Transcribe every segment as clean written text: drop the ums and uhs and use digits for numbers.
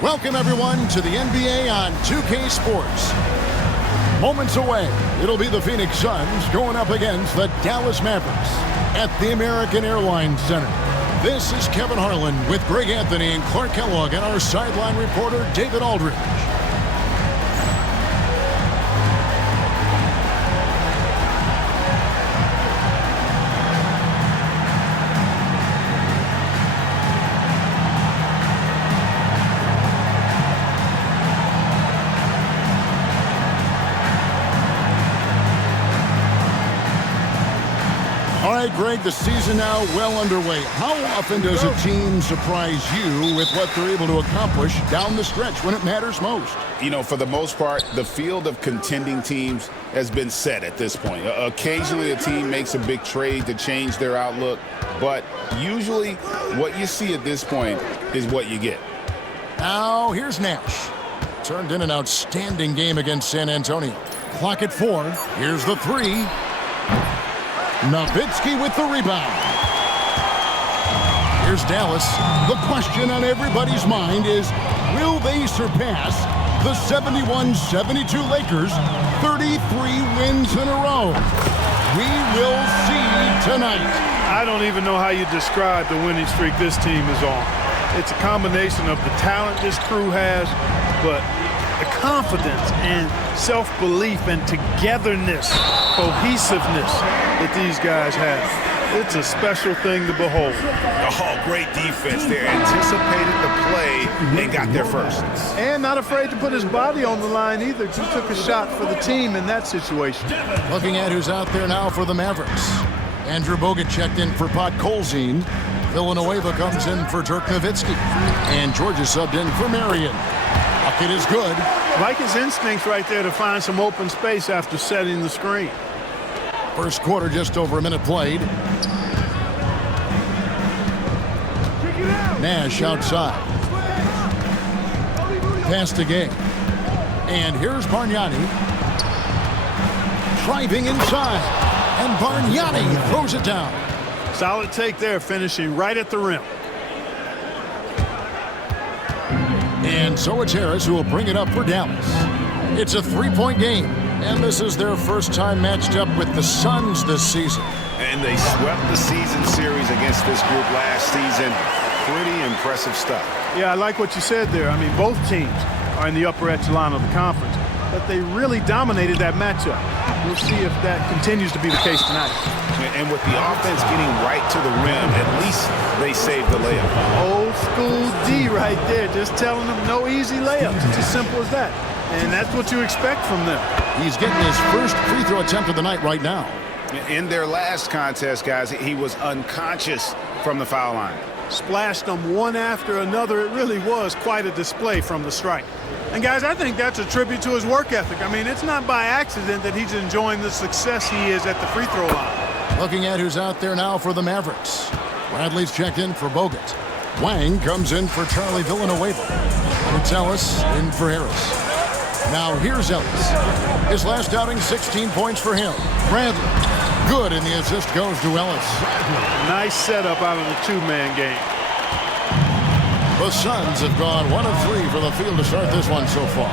Welcome, everyone, to the NBA on 2K Sports. Moments away, it'll be the Phoenix Suns going up against the Dallas Mavericks at the American Airlines Center. This is Kevin Harlan with Greg Anthony and Clark Kellogg and our sideline reporter, David Aldridge. All right, Greg, the season now well underway. How often does a team surprise you with what they're able to accomplish down the stretch when it matters most? You know, for the most part, the field of contending teams has been set at this point. Occasionally, a team makes a big trade to change their outlook, but usually what you see at this point is what you get. Now, here's Nash. Turned in an outstanding game against San Antonio. Clock at 4. Here's the 3. Nowitzki with the rebound. Here's Dallas. The question on everybody's mind is, will they surpass the 71-72 Lakers, 33 wins in a row? We will see tonight. I don't even know how you describe the winning streak this team is on. It's a combination of the talent this crew has, but the confidence and self-belief and togetherness, cohesiveness that these guys have. It's a special thing to behold. Oh, great defense. They anticipated the play and got there first. And not afraid to put his body on the line either. He took a shot for the team in that situation. Looking at who's out there now for the Mavericks. Andrew Bogut checked in for Pot Colzine. Villanueva comes in for Dirk Nowitzki. And Georgia subbed in for Marion. Bucket is good. Like his instincts right there to find some open space after setting the screen. First quarter, just over a minute played. Nash outside. Pass to Gay. And here's Bargnani. Driving inside. And Bargnani throws it down. Solid take there, finishing right at the rim. And so it's Harris who will bring it up for Dallas. It's a three-point game, and this is their first time matched up with the Suns this season. And they swept the season series against this group last season. Pretty impressive stuff. Yeah, I like what you said there. I mean, both teams are in the upper echelon of the conference, but they really dominated that matchup. We'll see if that continues to be the case tonight. And with the offense getting right to the rim, at least they saved the layup. Old school D right there, just telling them no easy layups. It's as simple as that. And that's what you expect from them. He's getting his first free throw attempt of the night right now. In their last contest, guys, he was unconscious from the foul line. Splashed them one after another. It really was quite a display from the strike. And, guys, I think that's a tribute to his work ethic. I mean, it's not by accident that he's enjoying the success he is at the free throw line. Looking at who's out there now for the Mavericks. Bradley's checked in for Bogut. Wang comes in for Charlie Villanueva. It's Ellis in for Harris. Now here's Ellis. His last outing, 16 points for him. Bradley, good, and the assist goes to Ellis. Nice setup out of the two-man game. The Suns have gone 1 of 3 from the field to start this one so far.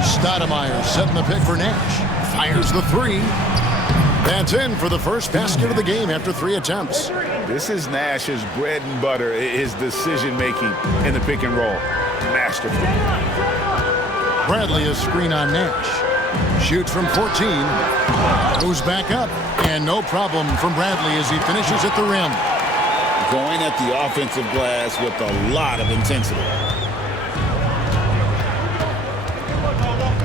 Stoudemire setting the pick for Nash. Fires the 3. That's in for the first basket of the game after 3 attempts. This is Nash's bread and butter, his decision-making in the pick and roll. Masterful. Bradley is screen on Nash. Shoots from 14. Goes back up. And no problem from Bradley as he finishes at the rim. Going at the offensive glass with a lot of intensity.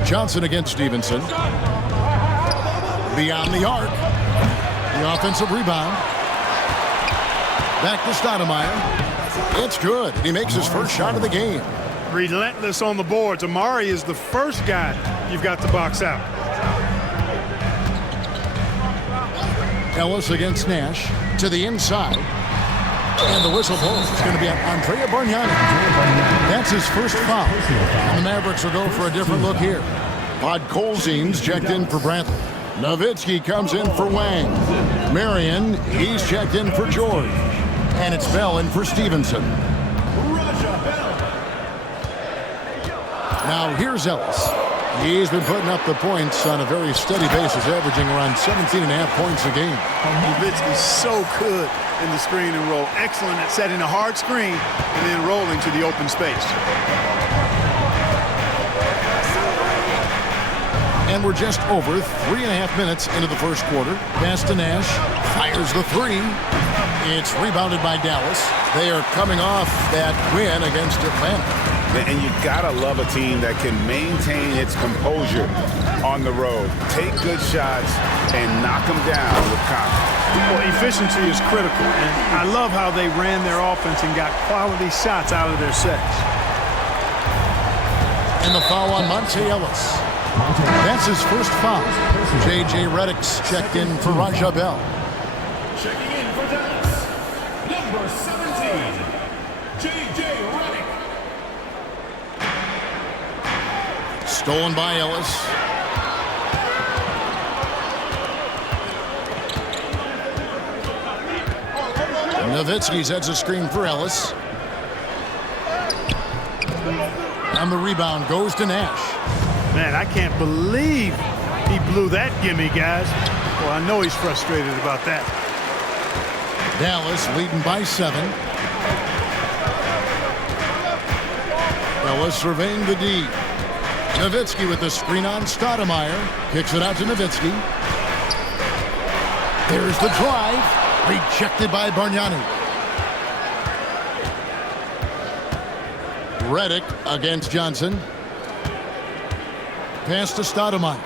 Johnson against Stevenson. Beyond the arc. The offensive rebound. Back to Stoudemire. It's good. He makes his first shot of the game. Relentless on the boards. Amari is the first guy you've got to box out. Ellis against Nash to the inside. And the whistle blows. It's going to be on Andrea Bargnani. That's his first foul. And the Mavericks will go for a different look here. Pod Colzine's checked in for Bradley. Nowitzki comes in for Wang. Marion, he's checked in for George. And it's Bell in for Stevenson. Here's Ellis. He's been putting up the points on a very steady basis, averaging around 17.5 points a game. Nowitzki's so good in the screen and roll. Excellent at setting a hard screen and then rolling to the open space. And we're just over 3.5 minutes into the first quarter. Pass to Nash. Fires the three. It's rebounded by Dallas. They are coming off that win against Atlanta. And you gotta love a team that can maintain its composure on the road, take good shots, and knock them down with confidence. Well, efficiency is critical, and I love how they ran their offense and got quality shots out of their sets. And the foul on Monte Ellis. That's his first foul. J.J. Redick's checked in for Raja Bell. Checking in for Dallas, number 17, J.J. Redick. Stolen by Ellis. Nowitzki sets a screen for Ellis. And the rebound goes to Nash. Man, I can't believe he blew that gimme, guys. Well, I know he's frustrated about that. Dallas leading by 7. Ellis surveying the D. Nowitzki with the screen on Stoudemire. Kicks it out to Nowitzki. There's the drive. Rejected by Bargnani. Redick against Johnson. Pass to Stoudemire.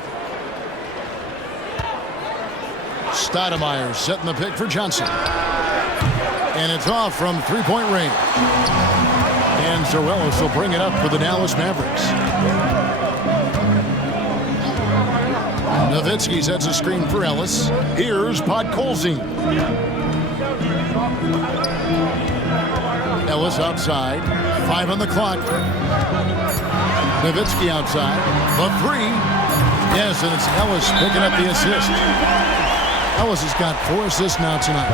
Stoudemire setting the pick for Johnson. And it's off from three-point range. And so Ellis will bring it up for the Dallas Mavericks. Nowitzki sets a screen for Ellis. Here's Podkolzin. Ellis outside. 5 on the clock. Nowitzki outside. The three. Yes, and it's Ellis picking up the assist. Ellis has got 4 assists now tonight.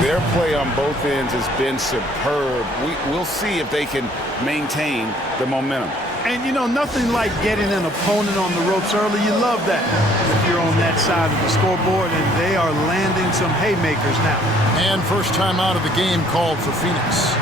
Their play on both ends has been superb. We'll see if they can maintain the momentum. And, you know, nothing like getting an opponent on the ropes early. You love that if you're on that side of the scoreboard, and they are landing some haymakers now. And first time out of the game called for Phoenix.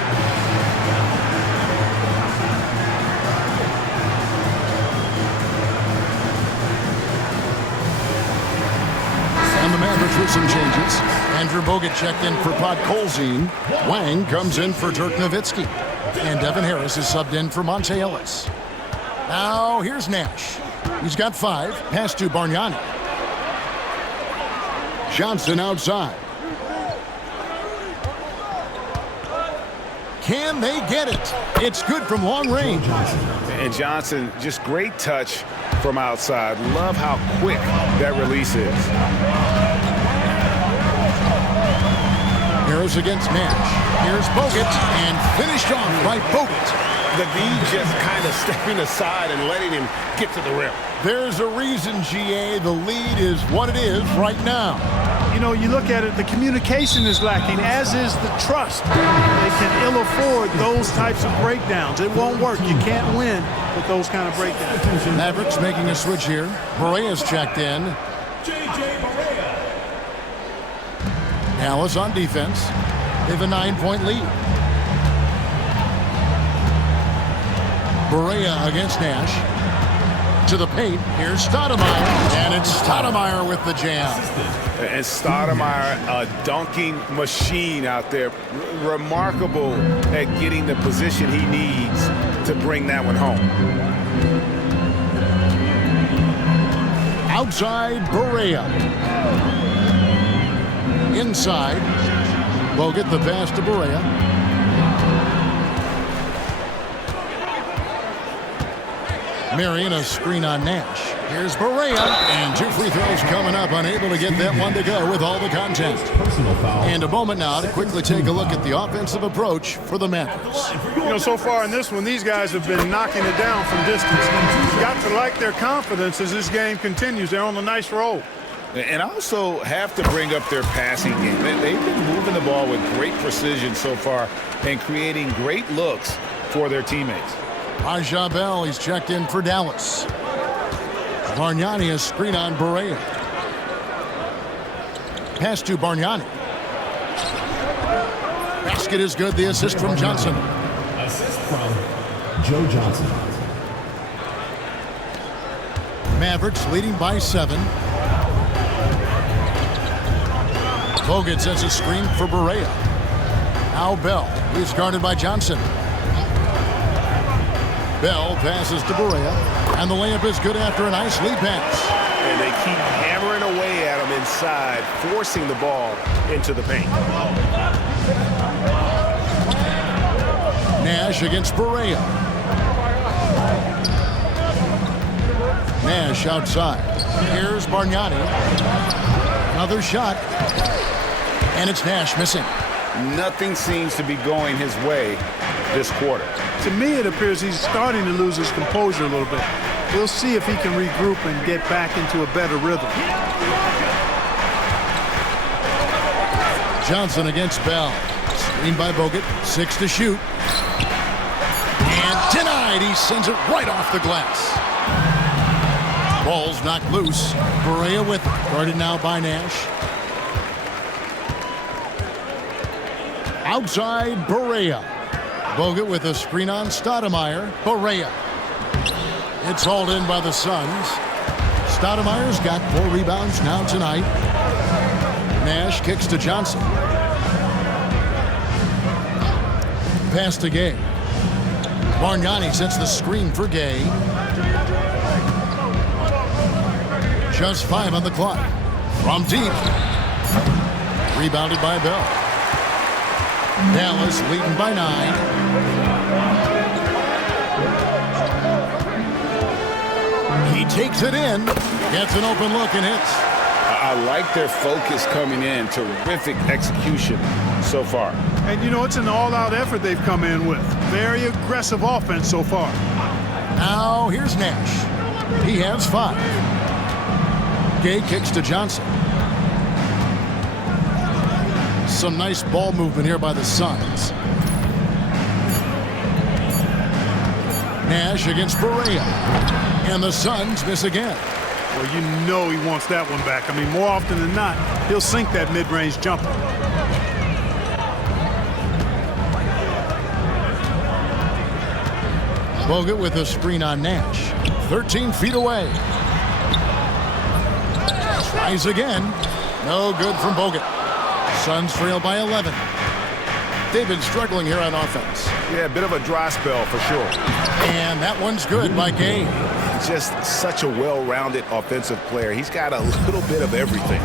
And the Mavericks with some changes. Andrew Bogut checked in for Podkolzin. Wang comes in for Dirk Nowitzki. And Devin Harris is subbed in for Monte Ellis. Now here's Nash. He's got 5. Pass to Bargnani. Johnson outside. Can they get it? It's good from long range. And Johnson, just great touch from outside. Love how quick that release is. Harris against Nash. Here's Bogut, and finished off by Bogut. The D just kind of stepping aside and letting him get to the rim. There's a reason, GA, the lead is what it is right now. You know, you look at it, the communication is lacking, as is the trust. They can ill afford those types of breakdowns. It won't work. You can't win with those kind of breakdowns. Mavericks making a switch here. Berea's checked in. J.J. Barea. Dallas on defense. They have a 9-point lead. Berea against Nash. To the paint. Here's Stoudemire. And it's Stoudemire with the jam. And Stoudemire, a dunking machine out there. Remarkable at getting the position he needs to bring that one home. Outside, Berea. Inside. Bogut the pass to Berea. Marion a screen on Nash. Here's Berea. And 2 free throws coming up. Unable to get that one to go with all the content. And a moment now to quickly take a look at the offensive approach for the Mavericks. You know, so far in this one, these guys have been knocking it down from distance. You've got to like their confidence as this game continues. They're on a nice roll. And also have to bring up their passing game. They've been moving the ball with great precision so far and creating great looks for their teammates. Raja Bell, he's checked in for Dallas. Bargnani, a screen on Barea. Pass to Bargnani. Basket is good. The assist from Johnson. Assist from Joe Johnson. Mavericks leading by 7. Bogut sends a screen for Barea. Now Bell. He's guarded by Johnson. Bell passes to Barea. And the layup is good after a nice lead pass. And they keep hammering away at him inside, forcing the ball into the paint. Nash against Barea. Nash outside. Here's Bargnani. Another shot. And it's Nash missing. Nothing seems to be going his way this quarter. To me, it appears he's starting to lose his composure a little bit. We'll see if he can regroup and get back into a better rhythm. Johnson against Bell. Screened by Bogut. 6 to shoot. And denied. He sends it right off the glass. Ball's knocked loose. Barea with it. Guarded now by Nash. Outside Barea. Bogut with a screen on Stoudemire. Barea. It's hauled in by the Suns. Stoudemire's got 4 rebounds now tonight. Nash kicks to Johnson. Pass to Gay. Bargnani sets the screen for Gay. Just 5 on the clock. From deep. Rebounded by Bell. Dallas leading by 9. He takes it in. Gets an open look and hits. I like their focus coming in. Terrific execution so far. And, you know, it's an all-out effort they've come in with. Very aggressive offense so far. Now here's Nash. He has 5. Gay kicks to Johnson. Some nice ball movement here by the Suns. Nash against Barea. And the Suns miss again. Well, you know he wants that one back. I mean, more often than not, he'll sink that mid-range jumper. Bogut with a screen on Nash. 13 feet away. Tries again. No good from Bogut. Suns trail by 11. They've been struggling here on offense. Yeah, a bit of a dry spell for sure. And that one's good by Gay. Just such a well-rounded offensive player. He's got a little bit of everything.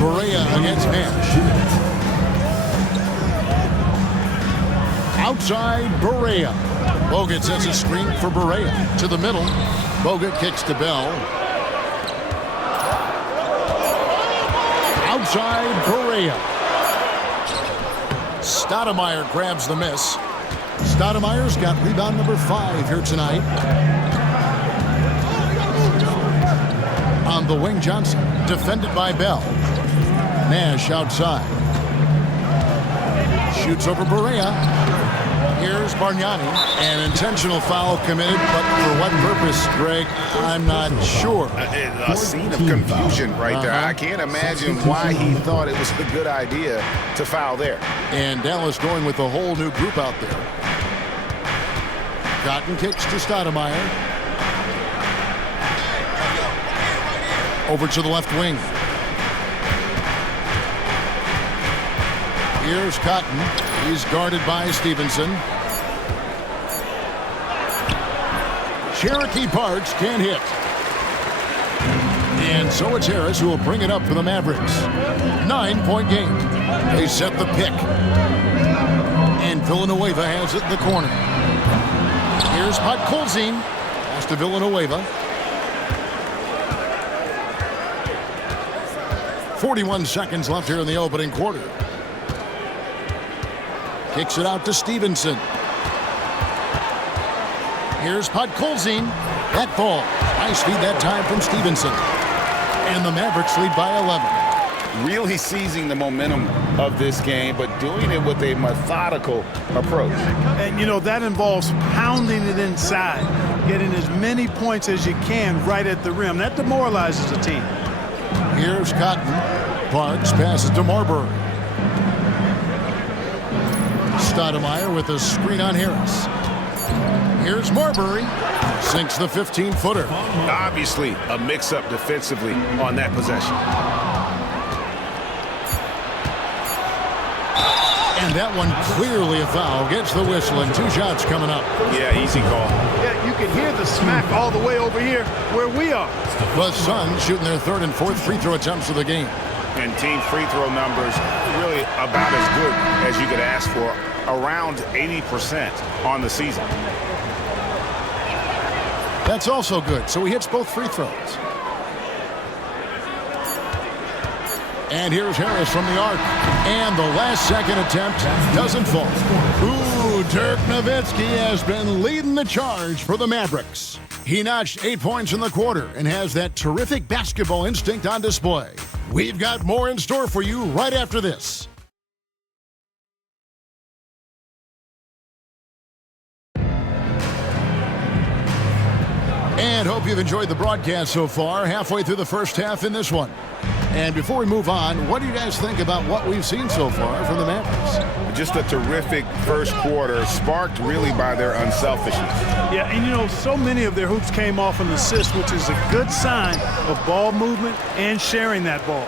Barea against Nash. Outside Barea. Bogut sets a screen for Barea. To the middle. Bogut kicks to Bell. Outside Barea. Stoudemire grabs the miss. Stoudemire's got rebound number 5 here tonight. On the wing, Johnson. Defended by Bell. Nash outside. Shoots over Barea. Here's Bargnani. An intentional foul committed, but for what purpose, Greg? I'm not sure. A scene of confusion right there. I can't imagine why he thought it was a good idea to foul there. And Dallas going with a whole new group out there. Cotton kicks to Stoudemire. Over to the left wing. Here's Cotton. He's guarded by Stevenson. Cherokee Parks can't hit. And so it's Harris who will bring it up for the Mavericks. 9-point game. They set the pick. And Villanueva has it in the corner. Here's Podkolzin. Pass to Villanueva. 41 seconds left here in the opening quarter. Kicks it out to Stevenson. Here's Podkolzin. That ball. Nice feed that time from Stevenson. And the Mavericks lead by 11. really seizing the momentum of this game, but doing it with a methodical approach. And, you know, that involves pounding it inside, getting as many points as you can right at the rim. That demoralizes the team. Here's Cotton. Parks passes to Marbury. Stoudemire with a screen on Harris. Here's Marbury. Sinks the 15-footer. Obviously, a mix-up defensively on that possession. And that one clearly a foul. Gets the whistle and 2 shots coming up. Yeah, easy call. Yeah, you can hear the smack all the way over here where we are. The Suns shooting their 3rd and 4th free throw attempts of the game. And team free throw numbers really about as good as you could ask for. Around 80% on the season. That's also good. So he hits both free throws. And here's Harris from the arc. And the last second attempt doesn't fall. Ooh, Dirk Nowitzki has been leading the charge for the Mavericks. He notched 8 points in the quarter and has that terrific basketball instinct on display. We've got more in store for you right after this. And hope you've enjoyed the broadcast so far, halfway through the first half in this one. And before we move on, what do you guys think about what we've seen so far from the Mavericks? Just a terrific first quarter, sparked really by their unselfishness. Yeah, and you know, so many of their hoops came off an assist, which is a good sign of ball movement and sharing that ball.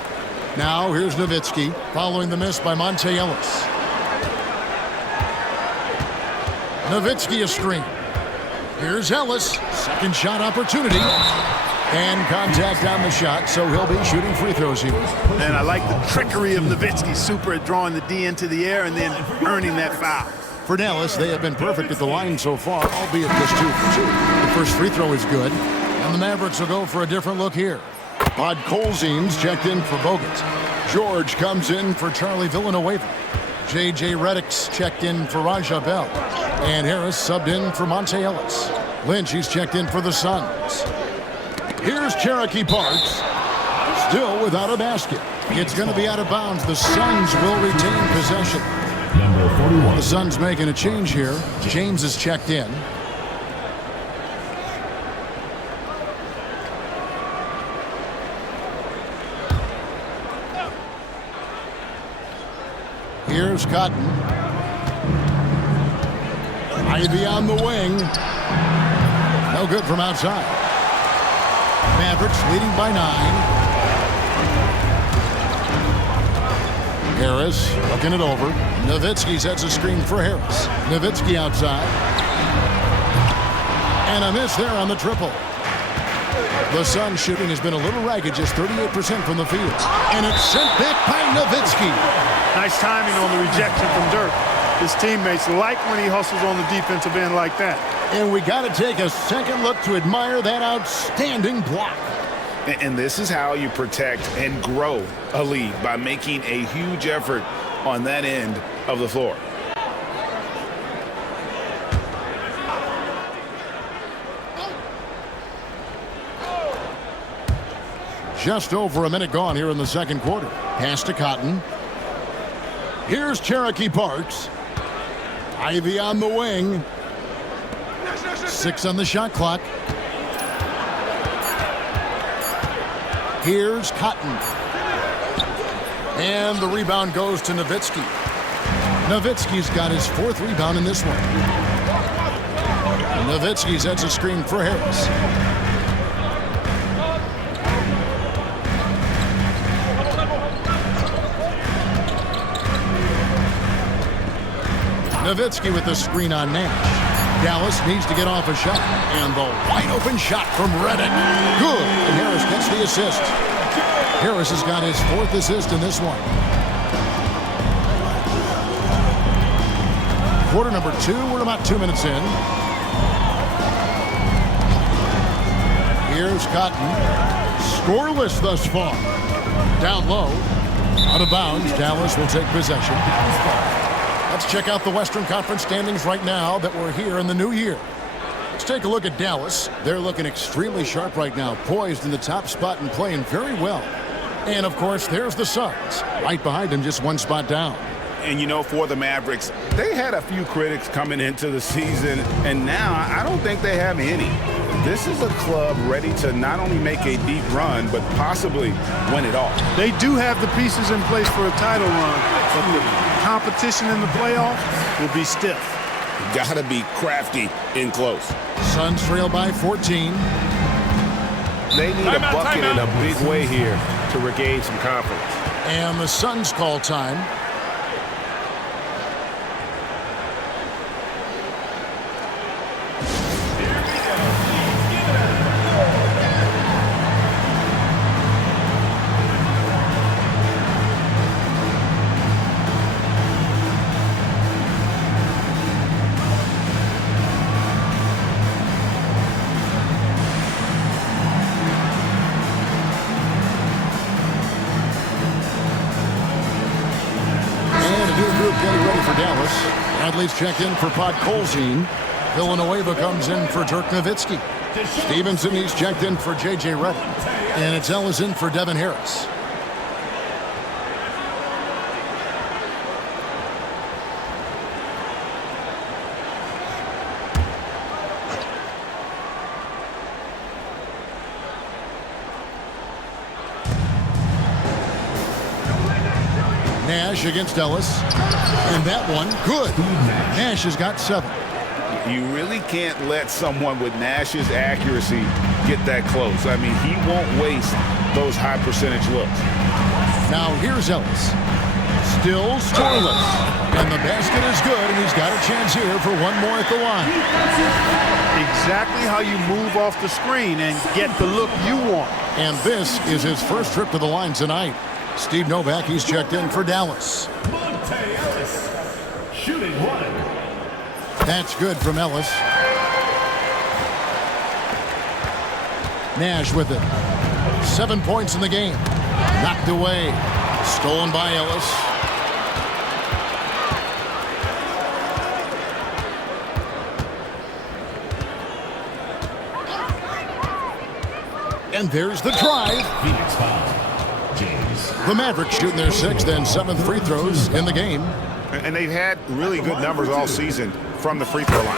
Now here's Nowitzki following the miss by Monte Ellis. Nowitzki a screen. Here's Ellis, second shot opportunity. And contact on the shot, so he'll be shooting free throws here. And I like the trickery of Nowitzki, super at drawing the D into the air and then earning that foul. For Dallas, they have been perfect at the line so far, albeit just 2 for 2. The first free throw is good, and the Mavericks will go for a different look here. Podkolzin's checked in for Bogut. George comes in for Charlie Villanueva. J.J. Redick's checked in for Raja Bell. And Harris subbed in for Monte Ellis. Lynch, he's checked in for the Suns. Here's Cherokee Parks, still without a basket. It's going to be out of bounds. The Suns will retain possession. Number 41. The Suns making a change here. James is checked in. Here's Cotton. Ivy on the wing. No good from outside. Mavericks leading by 9. Harris looking it over. Nowitzki sets a screen for Harris. Nowitzki outside. And a miss there on the triple. The Suns shooting has been a little ragged, just 38% from the field. And it's sent back by Nowitzki. Nice timing on the rejection from Dirk. His teammates like when he hustles on the defensive end like that. And we got to take a second look to admire that outstanding block. And this is how you protect and grow a lead, by making a huge effort on that end of the floor. Just over a minute gone here in the second quarter. Pass to Cotton. Here's Cherokee Parks. Ivy on the wing. 6 on the shot clock. Here's Cotton. And the rebound goes to Nowitzki. Nowitzki's got his 4th rebound in this one. Nowitzki sets a screen for Harris. Nowitzki with the screen on Nash. Dallas needs to get off a shot. And the wide open shot from Redick. Good. And Harris gets the assist. Harris has got his 4th assist in this one. Quarter number 2. We're about 2 minutes in. Here's Cotton. Scoreless thus far. Down low. Out of bounds. Dallas will take possession. Let's check out the Western Conference standings right now that we're here in the new year. Let's take a look at Dallas. They're looking extremely sharp right now, poised in the top spot and playing very well. And, of course, there's the Suns. Right behind them, just one spot down. And, you know, for the Mavericks, they had a few critics coming into the season, and now I don't think they have any. This is a club ready to not only make a deep run, but possibly win it all. They do have the pieces in place for a title run, but the competition in the playoffs will be stiff. Gotta be crafty in close. Suns trail by 14. They need a bucket in a big way here to regain some confidence. And the Suns call time. Getting ready for Dallas. Bradley's checked in for Podkolzin. Villanueva comes in for Dirk Nowitzki. Stevenson, he's checked in for J.J. Redick. And it's Ellis in for Devin Harris. Nash against Ellis. And that one, good. Nash has got 7. You really can't let someone with Nash's accuracy get that close. I mean, he won't waste those high percentage looks. Now here's Ellis. Still scoreless. And the basket is good, and he's got a chance here for one more at the line. Exactly how you move off the screen and get the look you want. And this is his first trip to the line tonight. Steve Novak, he's checked in for Dallas. Shooting 1. That's good from Ellis. Nash with it. 7 points in the game. Knocked away. Stolen by Ellis. And there's the drive. Phoenix foul. James. The Mavericks shooting their 6th and 7th free throws in the game. And they've had really good numbers all season from the free throw line.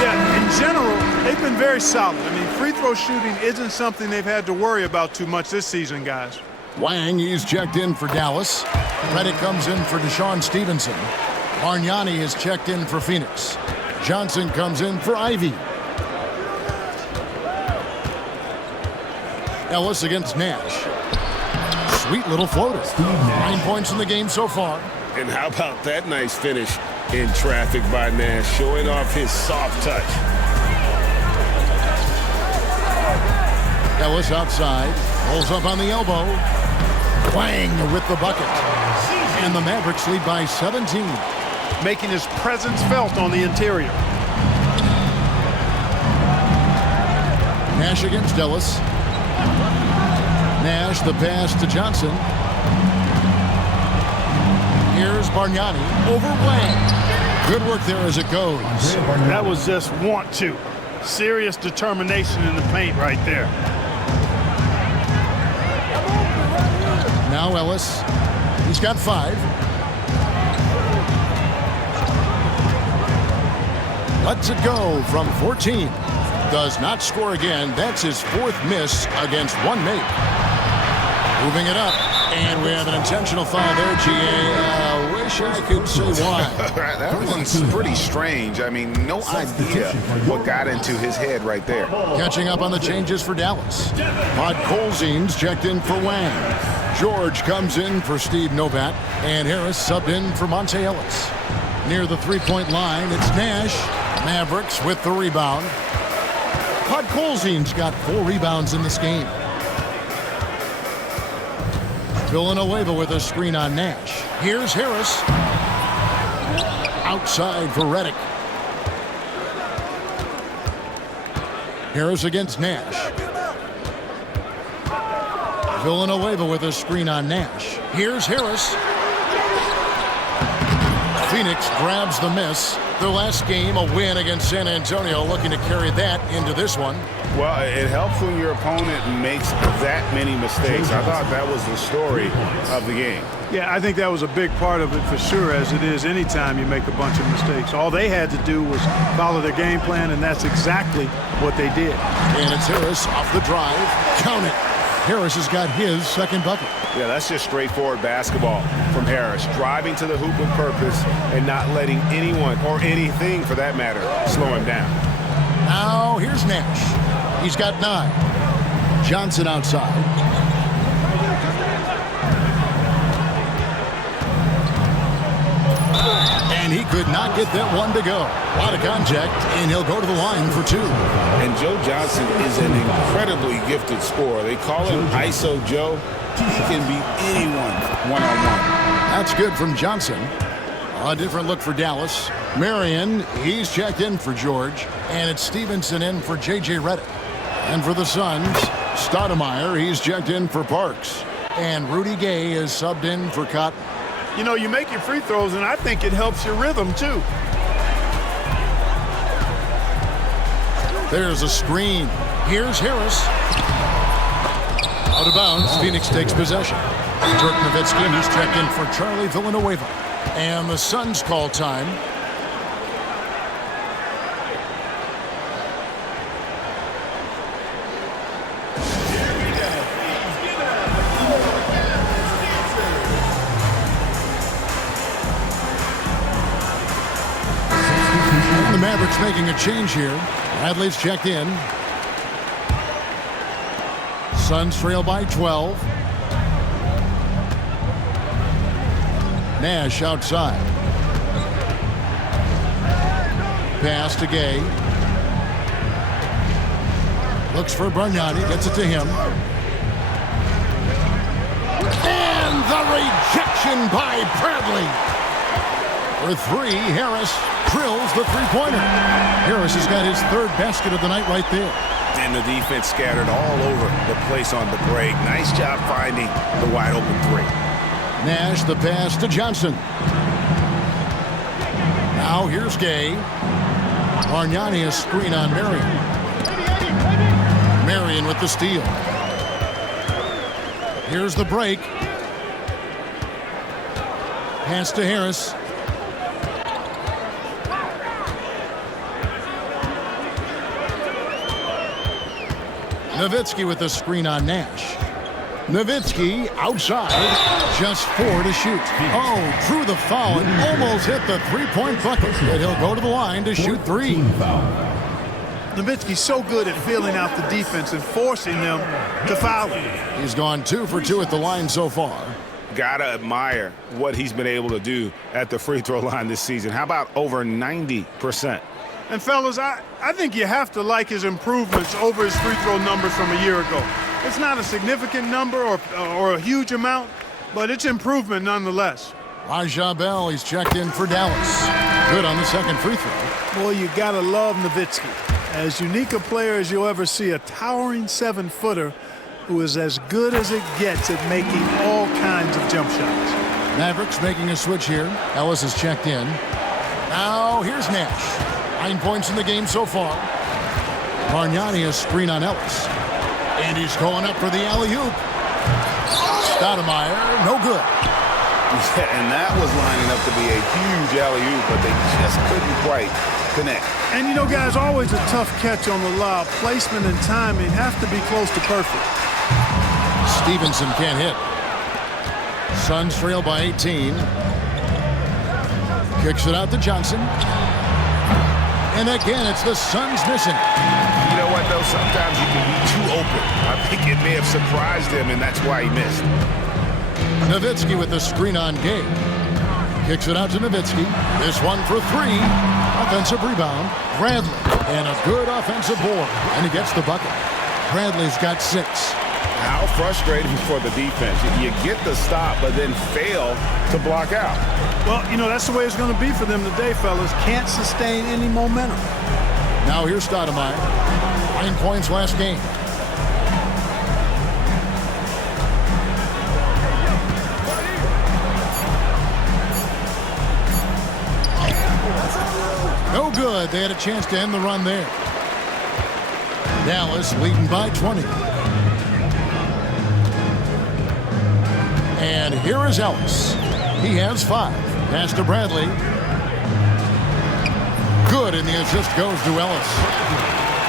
Yeah, in general, they've been very solid. I mean, free throw shooting isn't something they've had to worry about too much this season, guys. Wang, he's checked in for Dallas. Redick comes in for Deshaun Stevenson. Bargnani is checked in for Phoenix. Johnson comes in for Ivy. Ellis against Nash. Sweet little floater. 9 points in the game so far. And how about that nice finish in traffic by Nash, showing off his soft touch. Ellis outside. Rolls up on the elbow. Wang with the bucket. And the Mavericks lead by 17. Making his presence felt on the interior. Nash against Ellis. Nash, the pass to Johnson. Here's Bargnani over Wang. Good work there as it goes. That was just want to. Serious determination in the paint right there. Now Ellis. He's got 5. Lets it go from 14. Does not score again. That's his 4th miss against one make. Moving it up. And we have an intentional foul there, GA. Wish I could say why. That one's pretty strange. I mean, no idea what got into his head right there. Catching up on the changes for Dallas. Podkolzin's checked in for Wang. George comes in for Steve Novak. And Harris subbed in for Monte Ellis. Near the three-point line, it's Nash. Mavericks with the rebound. Podkolzin's got 4 rebounds in this game. Villanueva with a screen on Nash. Here's Harris. Outside for Redick. Harris against Nash. Villanueva with a screen on Nash. Here's Harris. Phoenix grabs the miss. Their last game, a win against San Antonio, looking to carry that into this one. Well, it helps when your opponent makes that many mistakes. I thought that was the story of the game. Yeah, I think that was a big part of it for sure, as it is anytime you make a bunch of mistakes. All they had to do was follow their game plan, and that's exactly what they did. And it's Harris off the drive. Count it. Harris has got his second bucket. Yeah, that's just straightforward basketball from Harris. Driving to the hoop with purpose and not letting anyone, or anything for that matter, slow him down. Now here's Nash. He's got 9. Johnson outside. And he could not get that one to go. A lot of contact, and he'll go to the line for 2. And Joe Johnson is an incredibly gifted scorer. They call him ISO Joe. He can beat anyone one-on-one. That's good from Johnson. A different look for Dallas. Marion, he's checked in for George. And it's Stevenson in for J.J. Redick. And for the Suns, Stoudemire, he's checked in for Parks. And Rudy Gay is subbed in for Cotton. You know, you make your free throws, and I think it helps your rhythm, too. There's a screen. Here's Harris. Out of bounds, Phoenix takes possession. Dirk Nowitzki, he's checked in for Charlie Villanueva. And the Suns call time. The Mavericks making a change here. Bradley's checked in. Suns trail by 12. Nash outside. Pass to Gay. Looks for Bargnani, gets it to him. And the rejection by Bradley. For 3, Harris drills the three-pointer. Harris has got his 3rd basket of the night right there. And the defense scattered all over the place on the break. Nice job finding the wide open 3. Nash, the pass to Johnson. Now here's Gay. Bargnani, a screen on Marion. Marion with the steal. Here's the break. Pass to Harris. Nowitzki with the screen on Nash. Nowitzki outside, just 4 to shoot. Oh, drew the foul and almost hit the three-point bucket, but he'll go to the line to shoot 3. Nowitzki's so good at feeling out the defense and forcing them to foul him. He's gone 2 for 2 at the line so far. Gotta admire what he's been able to do at the free throw line this season. How about over 90%? And fellas, I think you have to like his improvements over his free throw numbers from a year ago. It's not a significant number or a huge amount, but it's improvement nonetheless. Raja Bell, he's checked in for Dallas. Good on the second free throw. Boy, you gotta love Nowitzki. As unique a player as you'll ever see, a towering 7-footer who is as good as it gets at making all kinds of jump shots. Mavericks making a switch here. Ellis is checked in. Now here's Nash. 9 points in the game so far. Bargnani, a screen on Ellis. And he's going up for the alley-oop. Stoudemire, no good. Yeah, and that was lining up to be a huge alley-oop, but they just couldn't quite connect. And you know, guys, always a tough catch on the lob. Placement and timing have to be close to perfect. Stevenson can't hit. Suns trail by 18. Kicks it out to Johnson. And again, it's the Suns missing. You know what, though? Sometimes you can be too open. I think it may have surprised him, and that's why he missed. Nowitzki with the screen on Gay. Kicks it out to Nowitzki. This one for 3. Offensive rebound. Bradley. And a good offensive board. And he gets the bucket. Bradley's got 6. How frustrating for the defense. You get the stop, but then fail to block out. Well, you know, that's the way it's going to be for them today, fellas. Can't sustain any momentum. Now here's Stoudemire. 9 points last game. No good. They had a chance to end the run there. Dallas leading by 20. And here is Ellis. He has 5. Pass to Bradley. Good, and the assist goes to Ellis.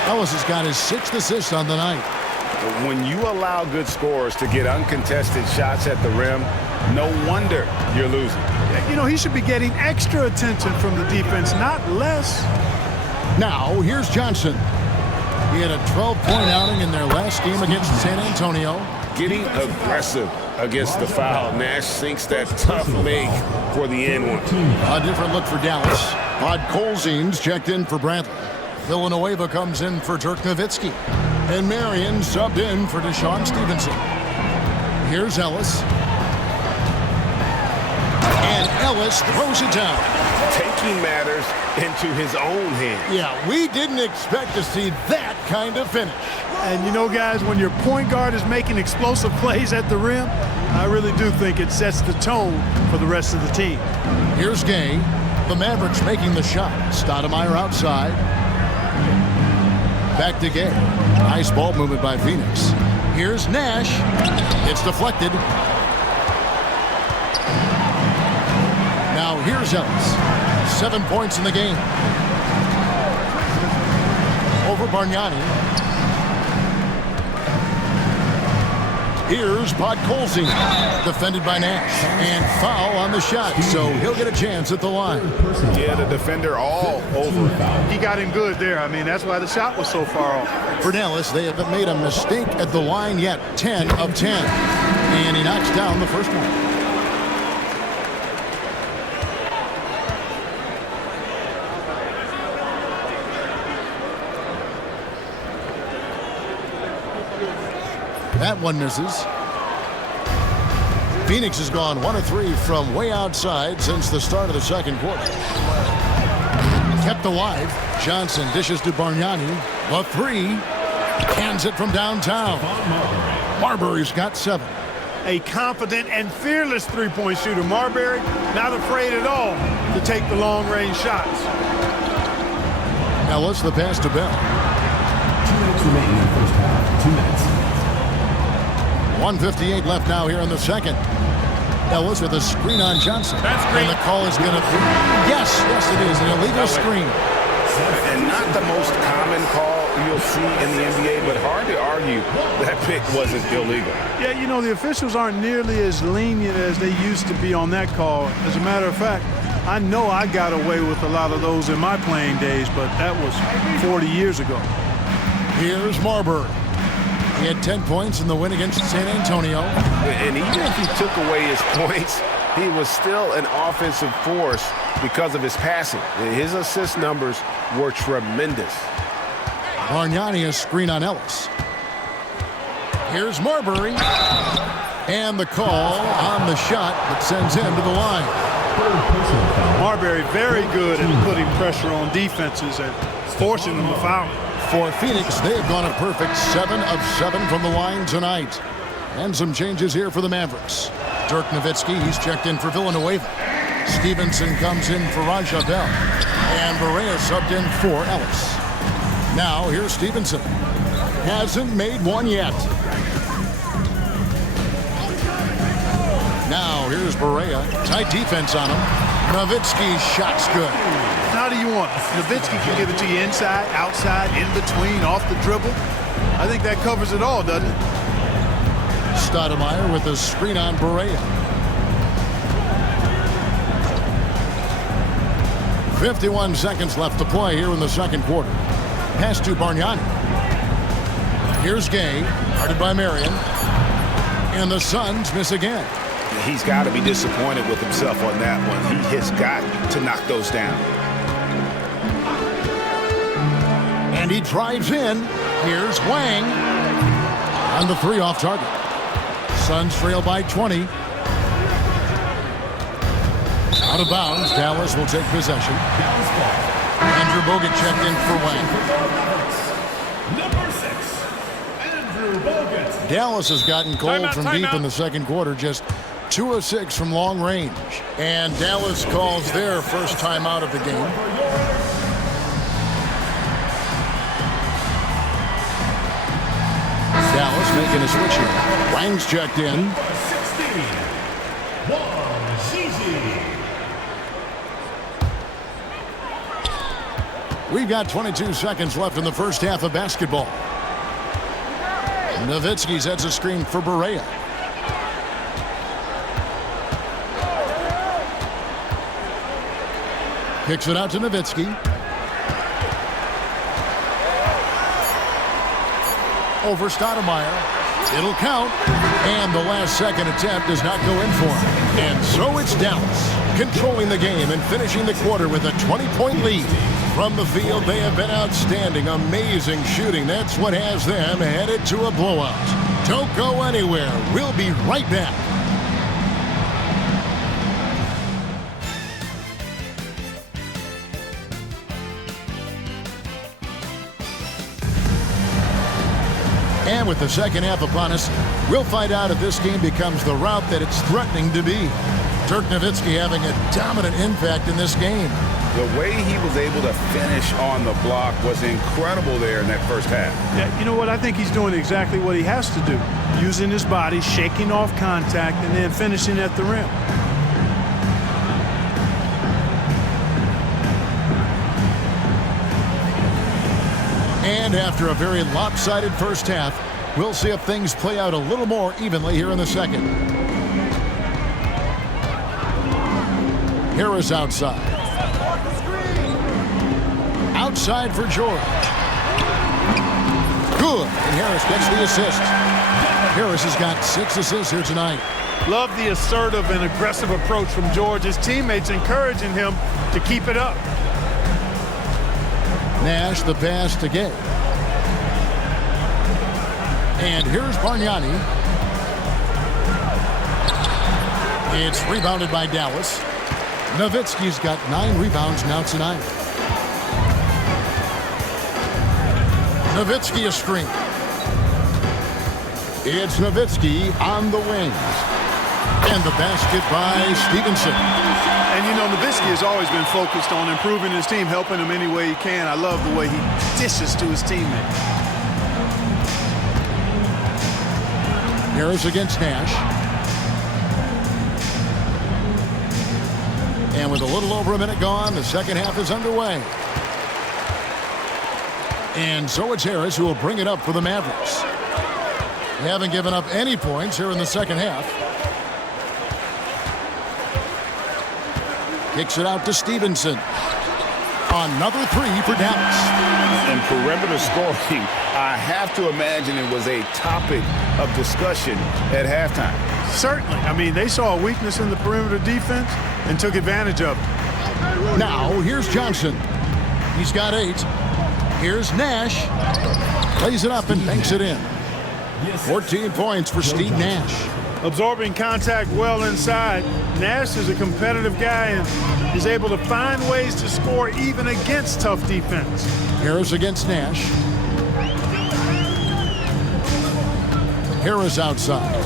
Ellis has got his 6th assist on the night. When you allow good scorers to get uncontested shots at the rim, no wonder you're losing. You know, he should be getting extra attention from the defense, not less. Now, here's Johnson. He had a 12-point outing in their last game against San Antonio. Getting aggressive against the foul. Nash sinks that tough make for the end one. A different look for Dallas. Podkolzin's checked in for Bradley. Villanueva comes in for Dirk Nowitzki. And Marion subbed in for Deshaun Stevenson. Here's Ellis. And Ellis throws it down. Taking matters into his own hands. Yeah, we didn't expect to see that kind of finish. And you know, guys, when your point guard is making explosive plays at the rim, I really do think it sets the tone for the rest of the team. Here's Gay. The Mavericks making the shot. Stoudemire outside. Back to Gay. Nice ball movement by Phoenix. Here's Nash. It's deflected. Now here's Ellis. 7 points in the game. Over Bargnani. Here's Podkolzin. Defended by Nash. And foul on the shot, so he'll get a chance at the line. Yeah, the defender all over him. He got him good there. I mean, that's why the shot was so far off. For Dallas, they haven't made a mistake at the line yet. 10 of 10. And he knocks down the first one. That one misses. Phoenix has gone 1 of 3 from way outside since the start of the second quarter. Kept alive. Johnson dishes to Bargnani. A 3. Hands it from downtown. Marbury's got 7. A confident and fearless three-point shooter. Marbury not afraid at all to take the long-range shots. Ellis, the pass to Bell. 2 minutes remaining in the first half. 2 minutes. 1:58 left now here in the second. Ellis with a screen on Johnson. And the call is going to be, yes, it is, an illegal screen. And not the most common call you'll see in the NBA, but hard to argue that pick wasn't illegal. Yeah, you know, the officials aren't nearly as lenient as they used to be on that call. As a matter of fact, I know I got away with a lot of those in my playing days, but that was 40 years ago. Here's Marbury. He had 10 points in the win against San Antonio. And even if he took away his points, he was still an offensive force because of his passing. His assist numbers were tremendous. Bargnani a screen on Ellis. Here's Marbury. And the call on the shot that sends him to the line. Marbury very good at putting pressure on defenses and forcing them to foul. For Phoenix, they have gone a perfect 7 of 7 from the line tonight. And some changes here for the Mavericks. Dirk Nowitzki, he's checked in for Villanueva. Stevenson comes in for Raja Bell. And Barea subbed in for Ellis. Now, here's Stevenson. Hasn't made one yet. Now, here's Barea. Tight defense on him. Nowitzki's shot's good. How do you want it? Nowitzki can give it to you inside, outside, in between, off the dribble. I think that covers it all, doesn't it? Stoudemire with a screen on Barea. 51 seconds left to play here in the second quarter. Pass to Bargnani. Here's Gay, guarded by Marion. And the Suns miss again. He's got to be disappointed with himself on that one. He has got to knock those down. And he drives in. Here's Wang. On the 3 off target. Suns trail by 20. Out of bounds. Dallas will take possession. Andrew Bogut checked in for Wang. Number 6, Andrew Bogut. Dallas has gotten cold from deep in the second quarter. Just 2 of 6 from long range. And Dallas calls their first time out of the game. Dallas making a switch here. Wang's checked in. We've got 22 seconds left in the first half of basketball. Nowitzki sets a screen for Barea. Kicks it out to Nowitzki. Over Stoudemire. It'll count. And the last second attempt does not go in for him. And so it's Dallas controlling the game and finishing the quarter with a 20-point lead. From the field, they have been outstanding. Amazing shooting. That's what has them headed to a blowout. Don't go anywhere. We'll be right back. And with the second half upon us, we'll find out if this game becomes the route that it's threatening to be. Dirk Nowitzki having a dominant impact in this game. The way he was able to finish on the block was incredible there in that first half. Yeah, you know what? I think he's doing exactly what he has to do. Using his body, shaking off contact, and then finishing at the rim. And after a very lopsided first half, we'll see if things play out a little more evenly here in the second. Harris outside. Outside for George. Good. And Harris gets the assist. Harris has got 6 assists here tonight. Love the assertive and aggressive approach from George. His teammates encouraging him to keep it up. Nash the pass to Gay. And here's Bargnani. It's rebounded by Dallas. Nowitzki's got 9 rebounds now tonight. Nowitzki a screen. It's Nowitzki on the wings. And the basket by Stevenson. And you know, Nowitzki has always been focused on improving his team, helping him any way he can. I love the way he dishes to his teammates. Harris against Nash. And with a little over a minute gone, the second half is underway. And so it's Harris who will bring it up for the Mavericks. They haven't given up any points here in the second half. Kicks it out to Stevenson. Another 3 for Dallas. And perimeter scoring, I have to imagine it was a topic of discussion at halftime. Certainly. I mean, they saw a weakness in the perimeter defense and took advantage of it. Now, here's Johnson. He's got 8. Here's Nash. Plays it up and banks it in. 14 points for Steve Nash. Absorbing contact well inside. Nash is a competitive guy and is able to find ways to score even against tough defense. Harris against Nash. Harris outside.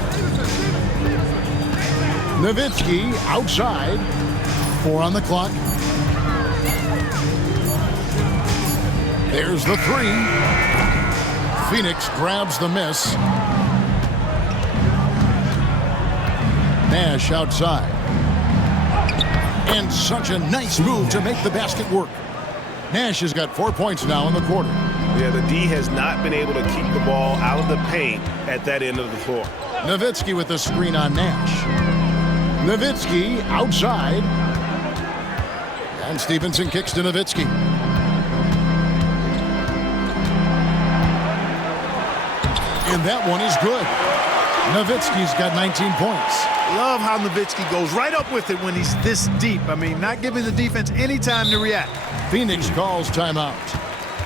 Nowitzki outside. 4 on the clock. There's the 3. Phoenix grabs the miss. Nash outside. And such a nice move to make the basket work. Nash has got 4 points now in the quarter. Yeah, the D has not been able to keep the ball out of the paint at that end of the floor. Nowitzki with the screen on Nash. Nowitzki outside. And Stevenson kicks to Nowitzki. And that one is good. Nowitzki's got 19 points. Love how Nowitzki goes right up with it when he's this deep. I mean, not giving the defense any time to react. Phoenix calls timeout.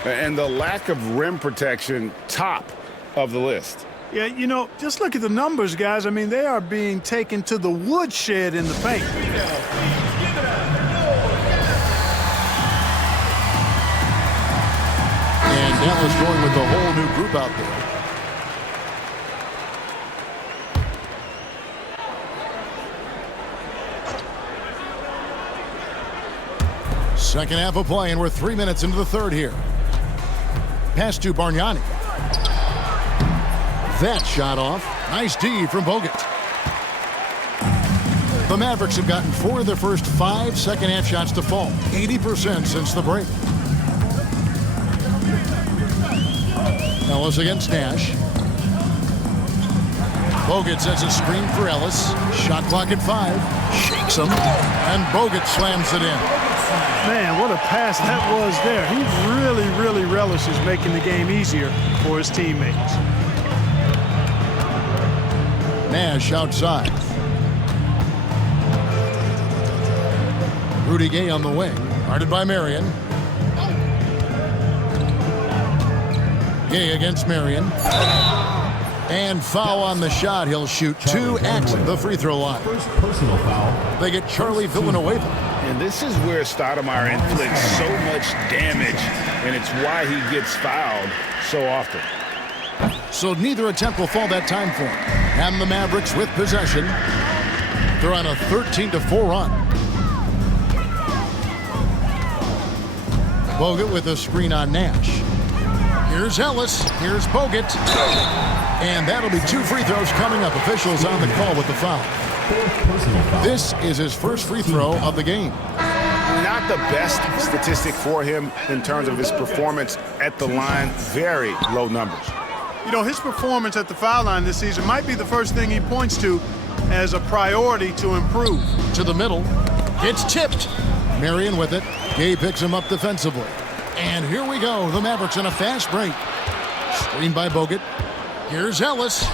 And the lack of rim protection, top of the list. Yeah, you know, just look at the numbers, guys. I mean, they are being taken to the woodshed in the paint. And Dallas going with the whole new group out there. Second half of play, and we're 3 minutes into the third here. Pass to Bargnani. that shot off. Nice D from Bogut. The Mavericks have gotten 4 of their first 5 second-half shots to fall, 80% since the break. Ellis against Nash. Bogut sets a screen for Ellis. Shot clock at 5. Shakes him. And Bogut slams it in. Man, what a pass that was there. He really relishes making the game easier for his teammates. Nash outside. Rudy Gay on the wing. Guarded by Marion. Gay against Marion. And foul on the shot. He'll shoot 2 at the free throw line. First personal foul. They get Charlie Villanueva. And this is where Stoudemire inflicts so much damage, and it's why he gets fouled so often. So neither attempt will fall that time for him. And the Mavericks with possession. They're on a 13-4 run. Bogut with a screen on Nash. Here's Ellis. Here's Bogut. And that'll be 2 free throws coming up. Officials on the call with the foul. This is his first free throw of the game. Not the best statistic for him in terms of his performance at the line. Very low numbers. You know, his performance at the foul line this season might be the first thing he points to as a priority to improve. To the middle. It's tipped. Marion with it. Gay picks him up defensively. And here we go. The Mavericks in a fast break. Screen by Bogut. Here's Ellis.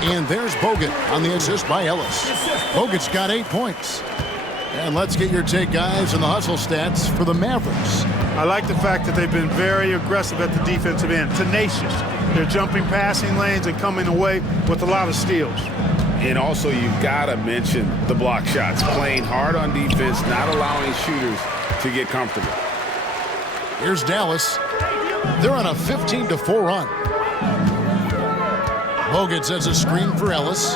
And there's Bogut on the assist by Ellis. Bogut's got 8 points. And let's get your take, guys, on the hustle stats for the Mavericks. I like the fact that they've been very aggressive at the defensive end. Tenacious. They're jumping passing lanes and coming away with a lot of steals. And also, you've got to mention the block shots. Playing hard on defense, not allowing shooters to get comfortable. Here's Dallas. They're on a 15-4 run. Bogut sets a screen for Ellis.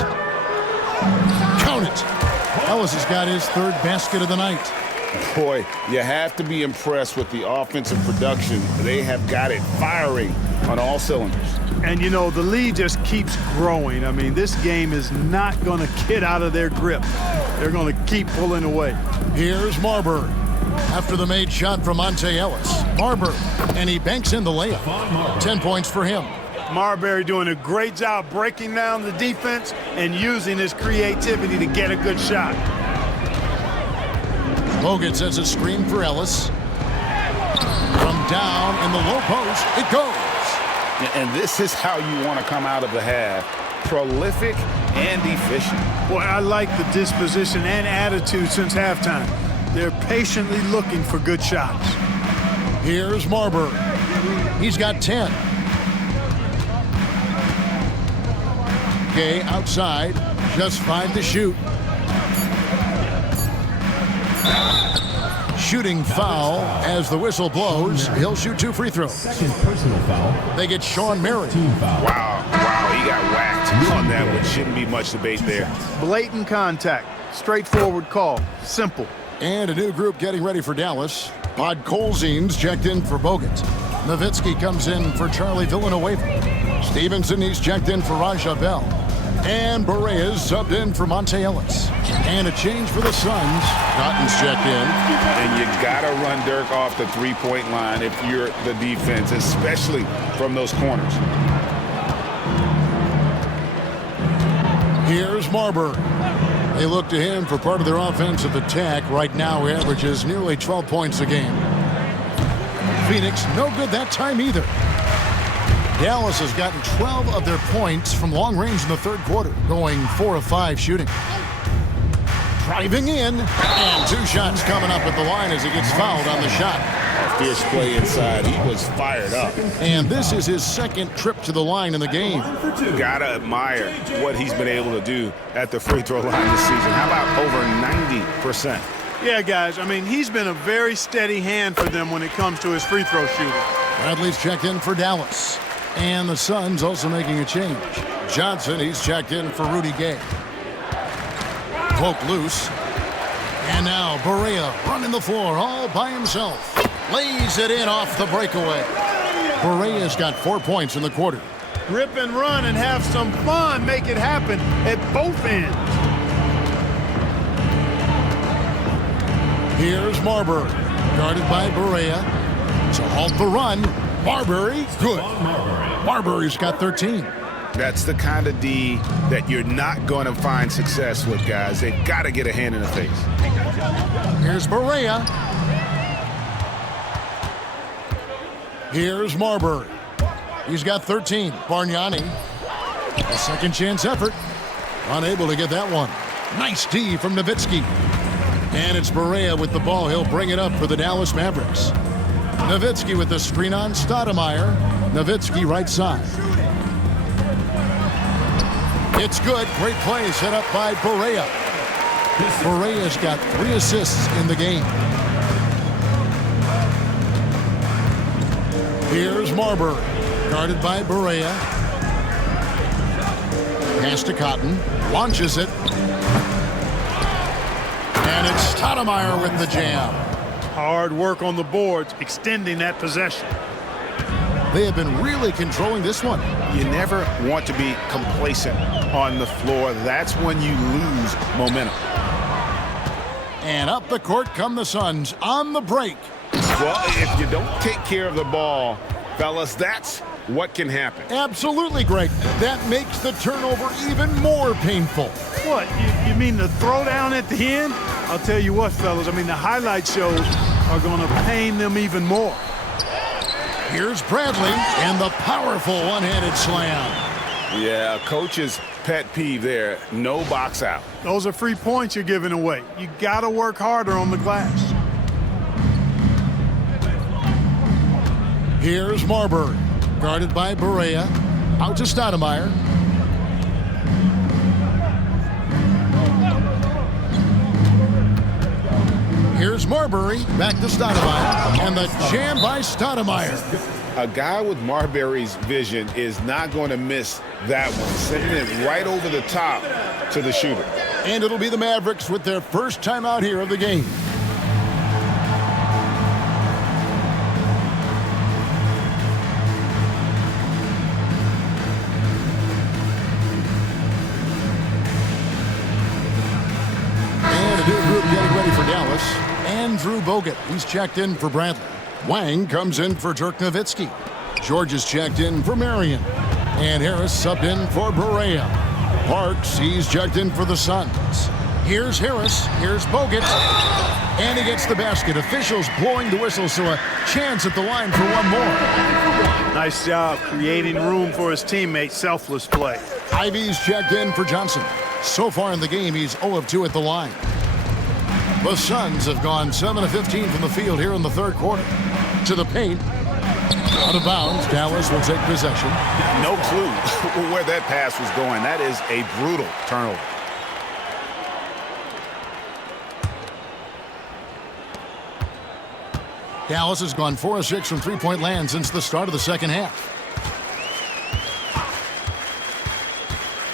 Count it. Ellis has got his 3rd basket of the night. Boy, you have to be impressed with the offensive production. They have got it firing on all cylinders. And, you know, the lead just keeps growing. I mean, this game is not going to get out of their grip. They're going to keep pulling away. Here's Marbury. After the made shot from Monte Ellis. Marbury, and he banks in the layup. 10 points for him. Marbury doing a great job breaking down the defense and using his creativity to get a good shot. Bogut sets a screen for Ellis. From down in the low post, it goes. And this is how you want to come out of the half. Prolific and efficient. Boy, I like the disposition and attitude since halftime. They're patiently looking for good shots. Here's Marbury. He's got 10. Gay outside, just 5 to shoot. Shooting foul as the whistle blows. He'll shoot 2 free throws. Second personal foul. They get Sean Marion. Team foul. Wow, he got whacked on that one. Shouldn't be much debate there. Blatant contact. Straightforward call. Simple. And a new group getting ready for Dallas. Podkolzin's checked in for Bogut. Nowitzki comes in for Charlie Villanueva. Stevenson, he's checked in for Raja Bell. And Berea's subbed in for Monte Ellis. And a change for the Suns. Cotton's checked in. And you got to run Dirk off the three-point line if you're the defense, especially from those corners. Here's Marbury. They look to him for part of their offensive attack. Right now, he averages nearly 12 points a game. Phoenix, no good that time either. Dallas has gotten 12 of their points from long range in the 3rd quarter, going 4 of 5 shooting. Driving in, and 2 shots coming up at the line as he gets fouled on the shot. Fierce play inside. He was fired up. And this is his 2nd trip to the line in the game. Gotta admire what he's been able to do at the free throw line this season. How about over 90%? Yeah, guys, I mean, he's been a very steady hand for them when it comes to his free throw shooting. Bradley's checked in for Dallas. And the Suns also making a change. Johnson, he's checked in for Rudy Gay. Poke loose. And now Berea running the floor all by himself. Lays it in off the breakaway. Berea's got 4 points in the quarter. Grip and run and have some fun. Make it happen at both ends. Here's Marbury, guarded by Barea. To halt the run, Marbury, good. Marbury's got 13. That's the kind of D that you're not going to find success with, guys. They've got to get a hand in the face. Here's Barea. Here's Marbury. He's got 13. Bargnani, a second chance effort. Unable to get that one. Nice D from Nowitzki. And it's Barea with the ball. He'll bring it up for the Dallas Mavericks. Nowitzki with the screen on Stoudemire. Nowitzki right side. It's good. Great play set up by Barea. Barea's got 3 assists in the game. Here's Marbury, guarded by Barea. Pass to Cotton, launches it. And it's Stoudemire with the jam. Hard work on the boards, extending that possession. They have been really controlling this one. You never want to be complacent on the floor. That's when you lose momentum. And up the court come the Suns on the break. Well, if you don't take care of the ball, fellas, that's what can happen. Absolutely, Greg. That makes the turnover even more painful. What, you mean the throwdown at the end? I'll tell you what, fellas, I mean, the highlight shows are going to pain them even more. Here's Bradley and the powerful one-handed slam. Yeah, coach's pet peeve there, no box out. Those are free points you're giving away. You got to work harder on the glass. Here's Marbury, guarded by Barea. Out to Stoudemire. Here's Marbury, back to Stoudemire, and the jam by Stoudemire. A guy with Marbury's vision is not going to miss that one, sending it right over the top to the shooter. And it'll be the Mavericks with their first time out here of the game. And a new group getting ready for Dallas. Andrew Bogut, he's checked in for Bradley. Wang comes in for Dirk Nowitzki. George is checked in for Marion. And Harris subbed in for Barea. Parks, he's checked in for the Suns. Here's Harris, here's Bogut. And he gets the basket. Officials blowing the whistle, so a chance at the line for one more. Nice job creating room for his teammates. Selfless play. Ivy's checked in for Johnson. So far in the game, he's 0 of 2 at the line. The Suns have gone 7 of 15 from the field here in the third quarter. To the paint. Out of bounds. Dallas will take possession. No clue where that pass was going. That is a brutal turnover. Dallas has gone 4 of 6 from three-point land since the start of the second half.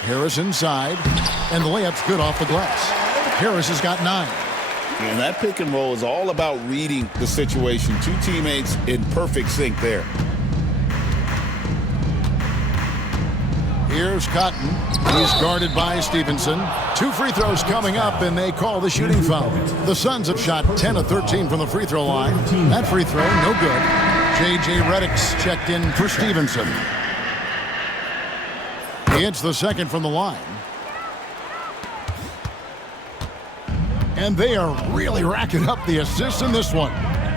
Harris inside, and the layup's good off the glass. Harris has got 9. And that pick and roll is all about reading the situation. Two teammates in perfect sync there. Here's Cotton. He's guarded by Stevenson. 2 free throws coming up, and they call the shooting foul. The Suns have shot 10 of 13 from the free throw line. That free throw, no good. J.J. Redick's checked in for Stevenson. He hits the second from the line. And they are really racking up the assists in this one.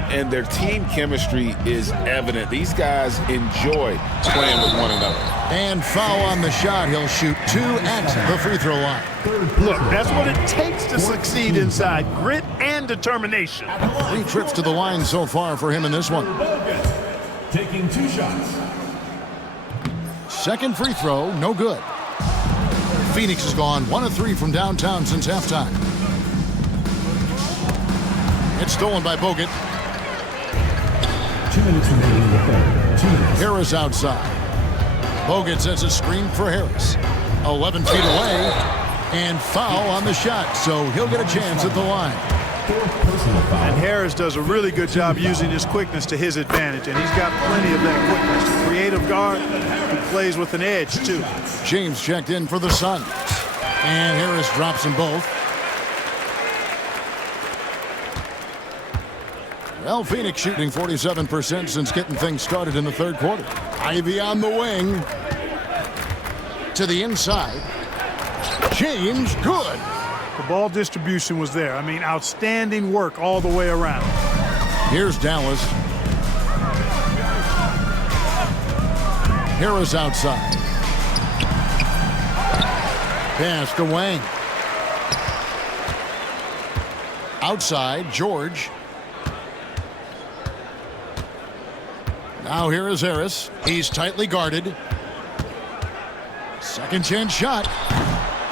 And their team chemistry is evident. These guys enjoy playing with one another. And foul on the shot. He'll shoot 2 at the free throw line. Look, that's what it takes to succeed inside. Grit and determination. 3 trips to the line so far for him in this one. Taking 2 shots. Second free throw, no good. Phoenix has gone 1 of 3 from downtown since halftime. It's stolen by Bogut. 2 minutes remaining in the third. 2 minutes. Harris outside. Bogut sets a screen for Harris. 11 feet away. And foul on the shot, so he'll get a chance at the line. fourth personal foul. And Harris does a really good job using his quickness to his advantage, and he's got plenty of that quickness. Creative guard who plays with an edge, too. James checked in for the Suns. And Harris drops them both. Well, Phoenix shooting 47% since getting things started in the third quarter. Ivy on the wing. To the inside. James, good. The ball distribution was there. I mean, outstanding work all the way around. Here's Dallas. Harris outside. Pass to Wang. Outside, George. Now here is Harris. He's tightly guarded. Second chance shot.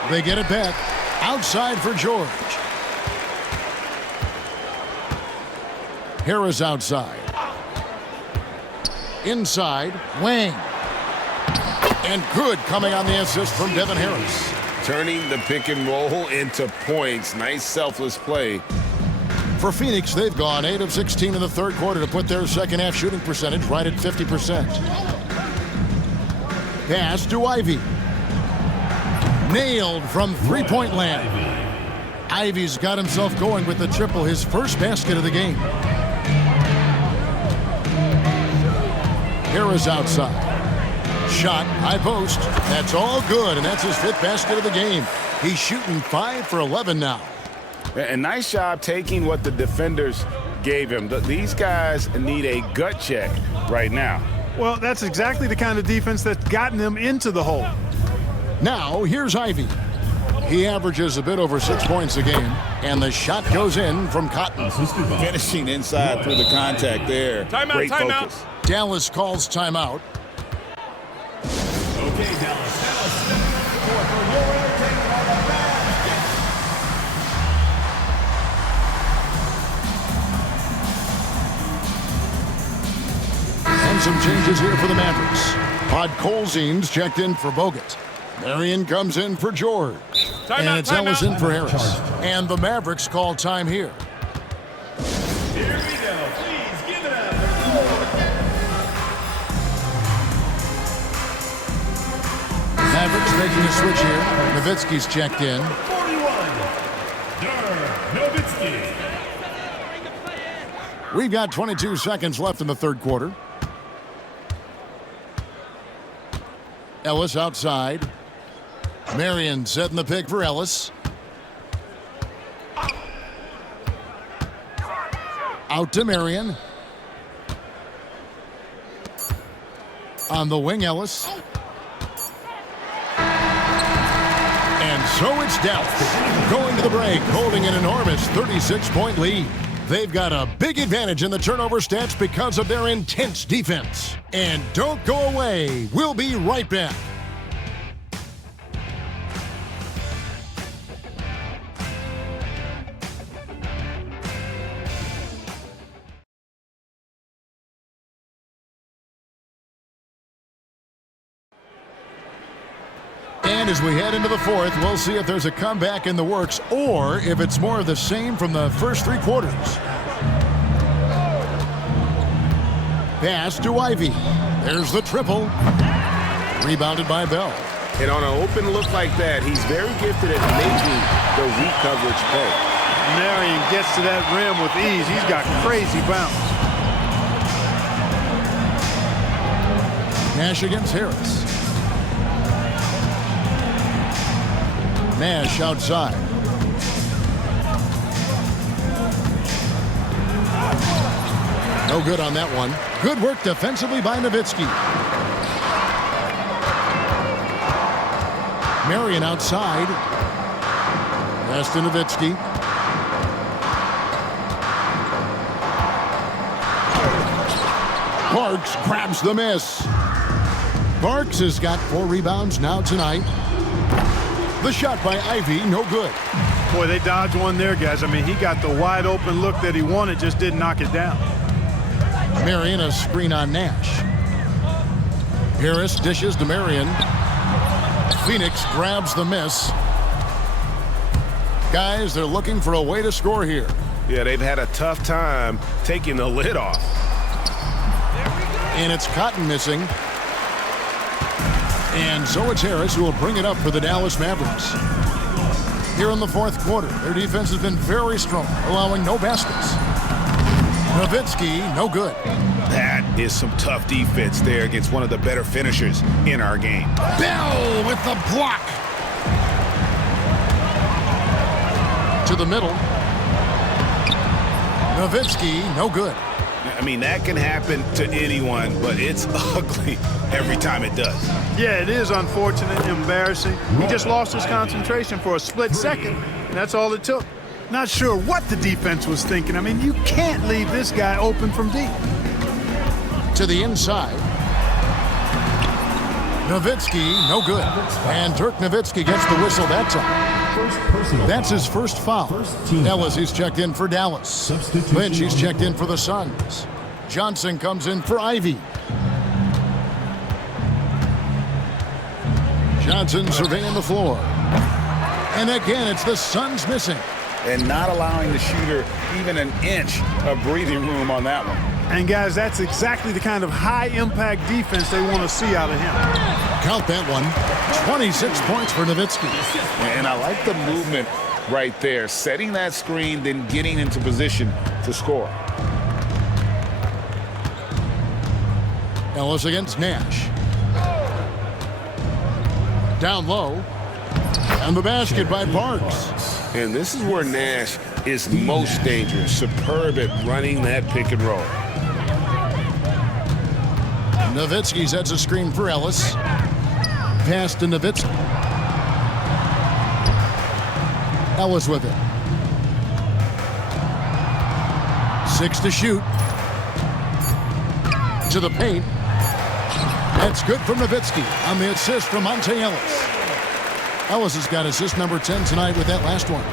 They get it back. Outside for George. Harris outside. Inside, Wang. And good coming on the assist from Devin Harris. Turning the pick and roll into points. Nice selfless play. For Phoenix, they've gone 8 of 16 in the third quarter to put their second half shooting percentage right at 50%. Pass to Ivy. Nailed from three-point land. Ivy's got himself going with the triple, his first basket of the game. Harris outside. Shot, high post. That's all good, and that's his fifth basket of the game. He's shooting 5 for 11 now. A nice job taking what the defenders gave him. These guys need a gut check right now. Well, that's exactly the kind of defense that's gotten them into the hole. Now, here's Ivy. He averages a bit over 6 points a game, and the shot goes in from Cotton. Finishing inside through the contact there. Timeout, Great timeout. focus. Dallas calls timeout. Okay, Dallas. Step forward for your entertainment on the basket. And some changes here for the Mavericks. Podkolzin's checked in for Bogut. Marion comes in for George. And it's Ellis in for Harris. And the Mavericks call time here. Here we go. Please give it up. Mavericks making a switch here. Nowitzki's checked in. 41. Nowitzki. We've got 22 seconds left in the third quarter. Ellis outside. Marion setting the pick for Ellis. Out to Marion. On the wing, Ellis. And so it's Dallas going to the break, holding an enormous 36-point lead. They've got a big advantage in the turnover stats because of their intense defense. And don't go away. We'll be right back. And as we head into the fourth, we'll see if there's a comeback in the works or if it's more of the same from the first three quarters. Pass to Ivy. There's the triple. Rebounded by Bell. And on an open look like that, he's very gifted at making the weak coverage play. Marion gets to that rim with ease. He's got crazy bounce. Nash against Harris. Nash outside. No good on that one. Good work defensively by Nowitzki. Marion outside. Pass to Nowitzki. Parks grabs the miss. Parks has got 4 rebounds now tonight. The shot by Ivy, no good. Boy, they dodged one there, guys. I mean, he got the wide open look that he wanted, just didn't knock it down. Marion a screen on Nash. Harris dishes to Marion. Phoenix grabs the miss. Guys, they're looking for a way to score here. Yeah, they've had a tough time taking the lid off. And it's Cotton missing. And so it's Harris who will bring it up for the Dallas Mavericks. Here in the fourth quarter, their defense has been very strong, allowing no baskets. Nowitzki, no good. That is some tough defense there against one of the better finishers in our game. Bell with the block. To the middle. Nowitzki, no good. I mean, that can happen to anyone, but it's ugly every time it does. Yeah, it is unfortunate, embarrassing. He just lost his concentration for a split second, and that's all it took. Not sure what the defense was thinking. I mean, you can't leave this guy open from deep. To the inside. Nowitzki, no good. And Dirk Nowitzki gets the whistle that time. That's his first foul. Ellis, he's checked in for Dallas. Lynch, he's checked in for the Suns. Johnson comes in for Ivy. Johnson surveying the floor. And again, it's the Suns missing. And not allowing the shooter even an inch of breathing room on that one. And guys, that's exactly the kind of high-impact defense they want to see out of him. Count that one. 26 points for Nowitzki. And I like the movement right there. Setting that screen, then getting into position to score. Ellis against Nash. Down low. And the basket by Parks. And this is where Nash is most dangerous. Superb at running that pick and roll. Nowitzki sets a screen for Ellis. Pass to Nowitzki. Ellis with it. 6 to shoot. To the paint. That's good from Nowitzki on the assist from Monte Ellis. Ellis has got assist number 10 tonight with that last one.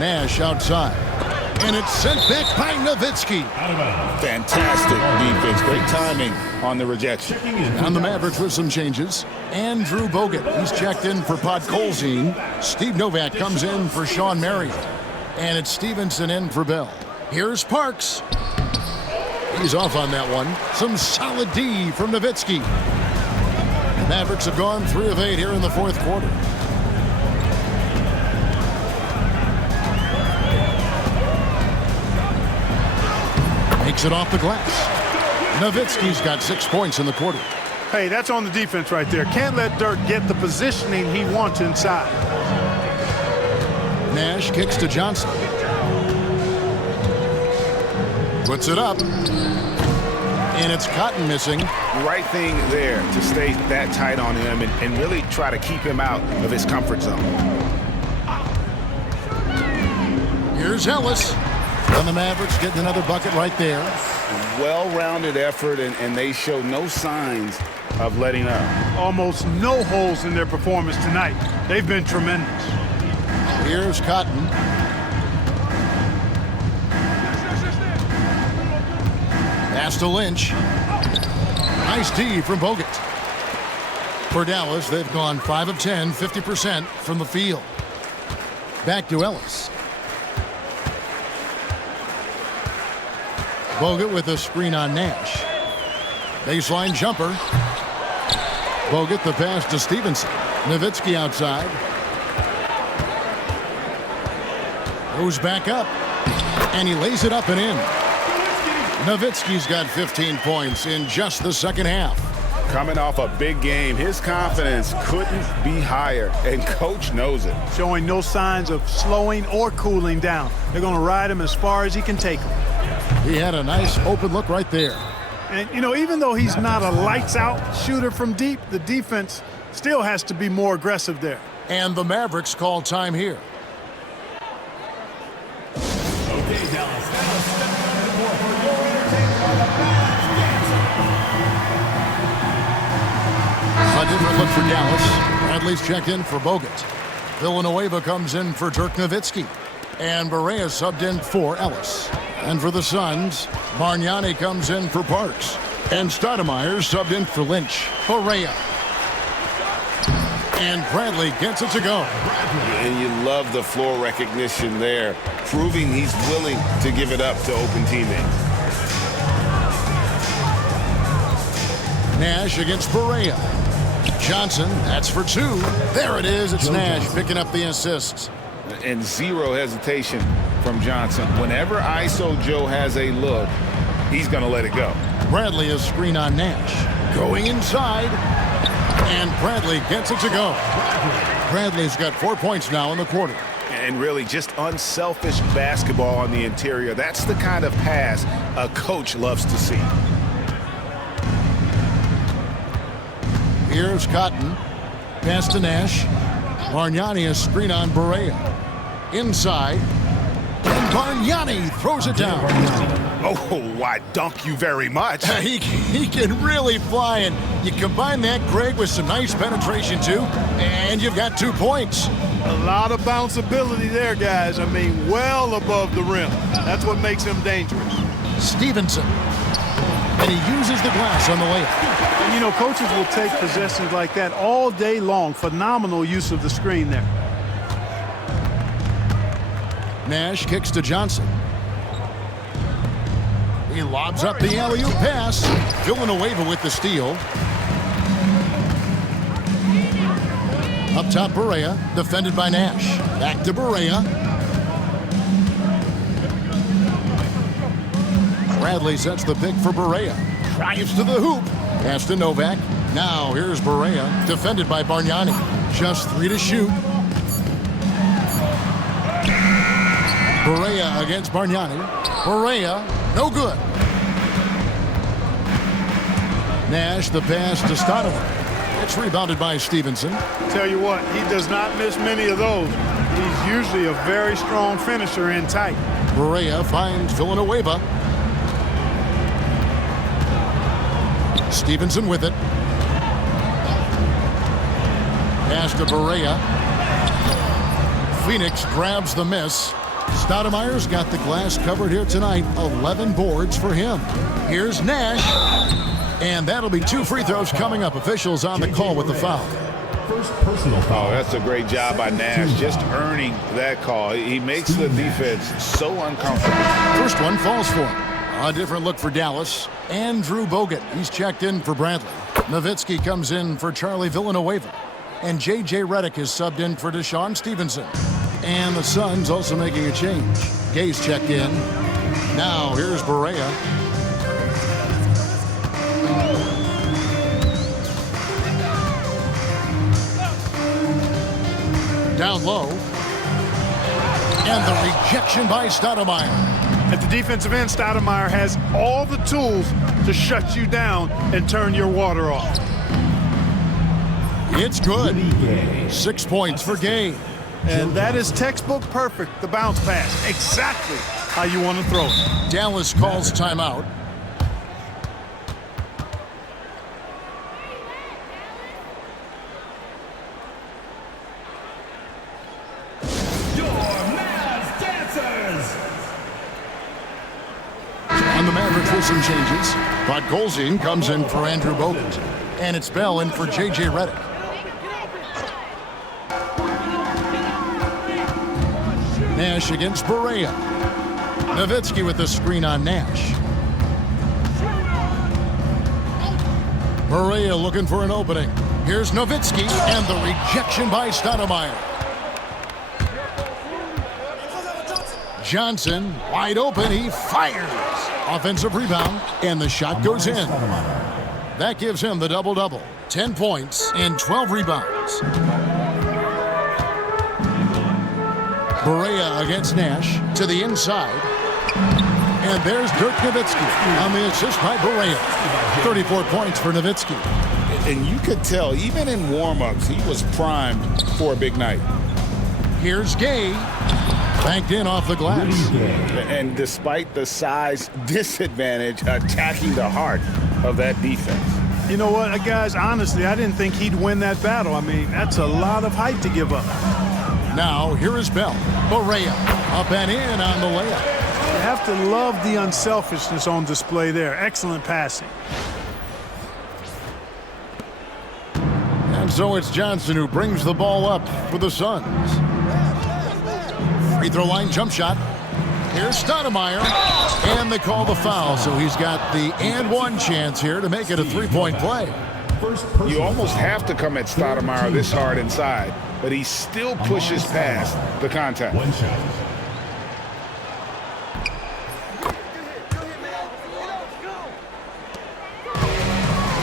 Nash outside. And it's sent back by Nowitzki. Fantastic defense. Great timing on the rejection. On the Mavericks with some changes. Andrew Bogut, he's checked in for Podkolzin. Steve Novak comes in for Sean Marion. And it's Stevenson in for Bell. Here's Parks. He's off on that one. Some solid D from Nowitzki. The Mavericks have gone 3 of 8 here in the fourth quarter. Makes it off the glass. Nowitzki's got 6 points in the quarter. Hey, that's on the defense right there. Can't let Dirk get the positioning he wants inside. Nash kicks to Johnson. Puts it up. And it's Cotton missing. Right thing there to stay that tight on him and really try to keep him out of his comfort zone. Here's Ellis. And the Mavericks getting another bucket right there. Well-rounded effort, and they show no signs of letting up. Almost no holes in their performance tonight. They've been tremendous. Here's Cotton. Pass to Lynch. Nice D from Bogut. For Dallas, they've gone 5 of 10, 50% from the field. Back to Ellis. Bogut with a screen on Nash. Baseline jumper. Bogut the pass to Stevenson. Nowitzki outside. Goes back up. And he lays it up and in. Nowitzki's got 15 points in just the second half. Coming off a big game, his confidence couldn't be higher, and coach knows it. Showing no signs of slowing or cooling down. They're going to ride him as far as he can take him. He had a nice open look right there. And, you know, even though he's not a lights-out shooter from deep, the defense still has to be more aggressive there. And the Mavericks call time here. Okay, Dallas. Now stepping on the court for your entertainment on the A different look for Dallas. Bradley's checked in for Bogut. Villanueva comes in for Dirk Nowitzki. And Barea subbed in for Ellis. And for the Suns, Bargnani comes in for Parks. And Stoudemire subbed in for Lynch. Barea. And Bradley gets it to go. And you love the floor recognition there, proving he's willing to give it up to open teammates. Nash against Barea. Johnson, that's for two. There it is. It's Nash picking up the assists. And zero hesitation from Johnson. Whenever ISO Joe has a look, he's going to let it go. Bradley is screen on Nash. Going inside. And Bradley gets it to go. Bradley's got 4 points now in the quarter. And really just unselfish basketball on the interior. That's the kind of pass a coach loves to see. Here's Cotton. Pass to Nash. Bargnani is screen on Barea. Inside. And Bargnani throws it down. Oh, why dunk you very much. He can really fly, and you combine that, Greg, with some nice penetration, too, and you've got 2 points. A lot of bounce ability there, guys. I mean, well above the rim. That's what makes him dangerous. Stevenson. And he uses the glass on the layup. And, you know, coaches will take possessions like that all day long. Phenomenal use of the screen there. Nash kicks to Johnson. He lobs up the alley-oop pass. Villanueva with the steal. Up top, Barea, defended by Nash. Back to Barea. Bradley sets the pick for Barea. Drives to the hoop. Pass to Novak. Now here's Barea, defended by Bargnani. Just 3 to shoot. Barea against Bargnani. Barea, no good. Nash, the pass to Stoudemire. It's rebounded by Stevenson. Tell you what, he does not miss many of those. He's usually a very strong finisher in tight. Barea finds Villanueva. Stevenson with it. Pass to Barea. Phoenix grabs the miss. Stoudemire's got the glass covered here tonight. 11 boards for him. Here's Nash. And that'll be 2 free throws coming up. Officials on the call with the foul. First personal foul. Oh, that's a great job by Nash, just earning that call. He makes the defense so uncomfortable. First one falls for him. A different look for Dallas. Andrew Bogut, he's checked in for Bradley. Nowitzki comes in for Charlie Villanueva. And J.J. Redick is subbed in for Deshaun Stevenson. And the Suns also making a change. Gay's checked in. Now here's Barea. Down low. And the rejection by Stoudemire. At the defensive end, Stoudemire has all the tools to shut you down and turn your water off. It's good. 6 points for Gay. And that is textbook perfect, the bounce pass. Exactly how you want to throw it. Dallas calls timeout. And the Mavericks with some changes. But Golzine comes in for Andrew Bogut. And it's Bell in for J.J. Redick. Nash against Barea. Nowitzki with the screen on Nash. Barea looking for an opening. Here's Nowitzki, and the rejection by Stoudemire. Johnson, wide open, he fires. Offensive rebound, and the shot goes in. That gives him the double-double. 10 points and 12 rebounds. Barea against Nash to the inside. And there's Dirk Nowitzki on the assist by Barea. 34 points for Nowitzki. And you could tell, even in warm-ups, he was primed for a big night. Here's Gay. Banked in off the glass. And despite the size disadvantage, attacking the heart of that defense. You know what, guys, honestly, I didn't think he'd win that battle. I mean, that's a lot of height to give up. Now, here is Bell. Barea up and in on the layup. You have to love the unselfishness on display there. Excellent passing. And So it's Johnson who brings the ball up for the Suns. Free throw line jump shot. Here's Stoudemire, and they call the foul, so he's got the and one chance here to make it a three-point play. You almost have to come at Stoudemire this hard inside, but he still pushes past the contact.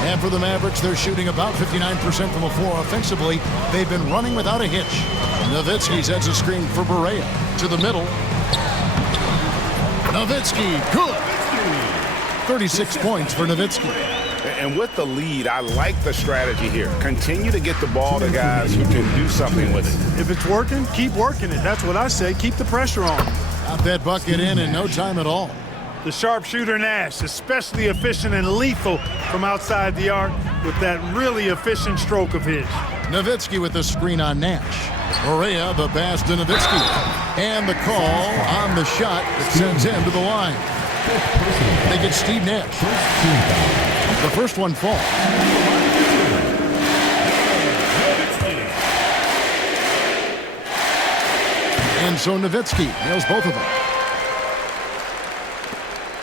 And for the Mavericks, they're shooting about 59% from the floor offensively. They've been running without a hitch. Nowitzki sets a screen for Barea to the middle. Nowitzki, good. 36 points for Nowitzki. And with the lead, I like the strategy here. Continue to get the ball to guys who can do something with it. If it's working, keep working it. That's what I say. Keep the pressure on. Got that bucket in no time at all. The sharpshooter Nash, especially efficient and lethal from outside the arc with that really efficient stroke of his. Nowitzki with the screen on Nash. Barea, the pass to Nowitzki. And the call on the shot that sends him to the line. They get Steve Nash. The first one falls. And so Nowitzki nails both of them.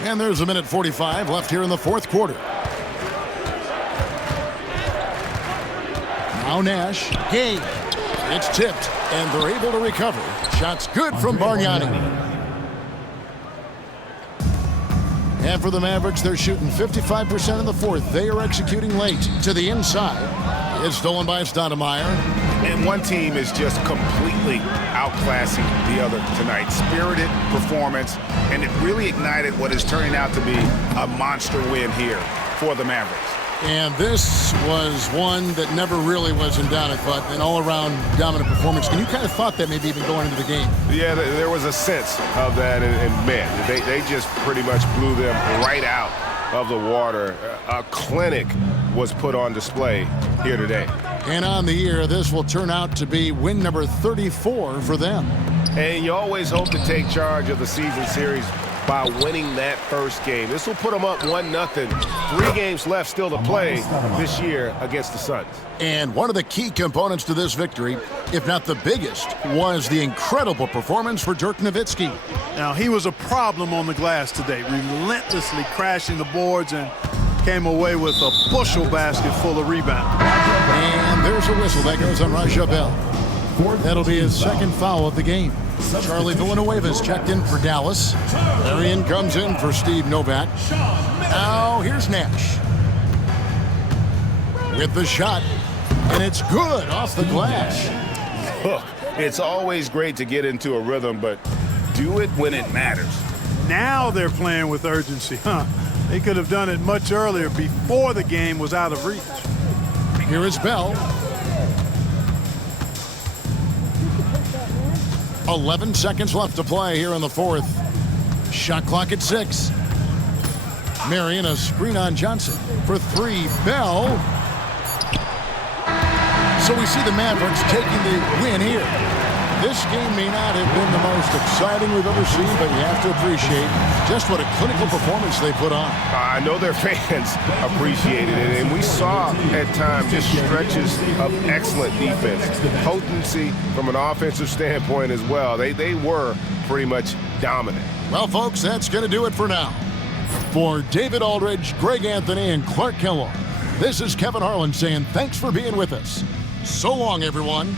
And there's a minute 45 left here in the fourth quarter. Now Nash. Game. It's tipped, and they're able to recover. Shots good from Bargnani. And for the Mavericks, they're shooting 55% in the fourth. They are executing late to the inside. It's stolen by Stoudemire. And one team is just completely outclassing the other tonight. Spirited performance, and it really ignited what is turning out to be a monster win here for the Mavericks. And this was one that never really was in doubt, I thought, an all-around dominant performance. And you kind of thought that maybe even going into the game. Yeah, there was a sense of that, and man, they just pretty much blew them right out of the water. A clinic was put on display here today. And on the year, this will turn out to be win number 34 for them. And you always hope to take charge of the season series by winning that first game. This will put them up 1-0. 3 games left still to play this year against the Suns. And one of the key components to this victory, if not the biggest, was the incredible performance for Dirk Nowitzki. Now, he was a problem on the glass today, relentlessly crashing the boards and came away with a bushel basket full of rebounds. And there's a whistle that goes on Raja Bell. That'll be his second foul of the game. Charlie Villanueva's checked in for Dallas. Marion comes in for Steve Novak. Now here's Nash with the shot, and it's good off the glass. Look, it's always great to get into a rhythm, but do it when it matters. Now they're playing with urgency, huh? They could have done it much earlier before the game was out of reach. Here is Bell. 11 seconds left to play here in the fourth. Shot clock at 6. Marion, a screen on Johnson for 3. Bell. So we see the Mavericks taking the win here. This game may not have been the most exciting we've ever seen, but you have to appreciate just what a clinical performance they put on. I know their fans appreciated it, and we saw at times just stretches of excellent defense, potency from an offensive standpoint as well. They were pretty much dominant. Well, folks, that's going to do it for now. For David Aldridge, Greg Anthony, and Clark Kellogg, this is Kevin Harlan saying thanks for being with us. So long, everyone.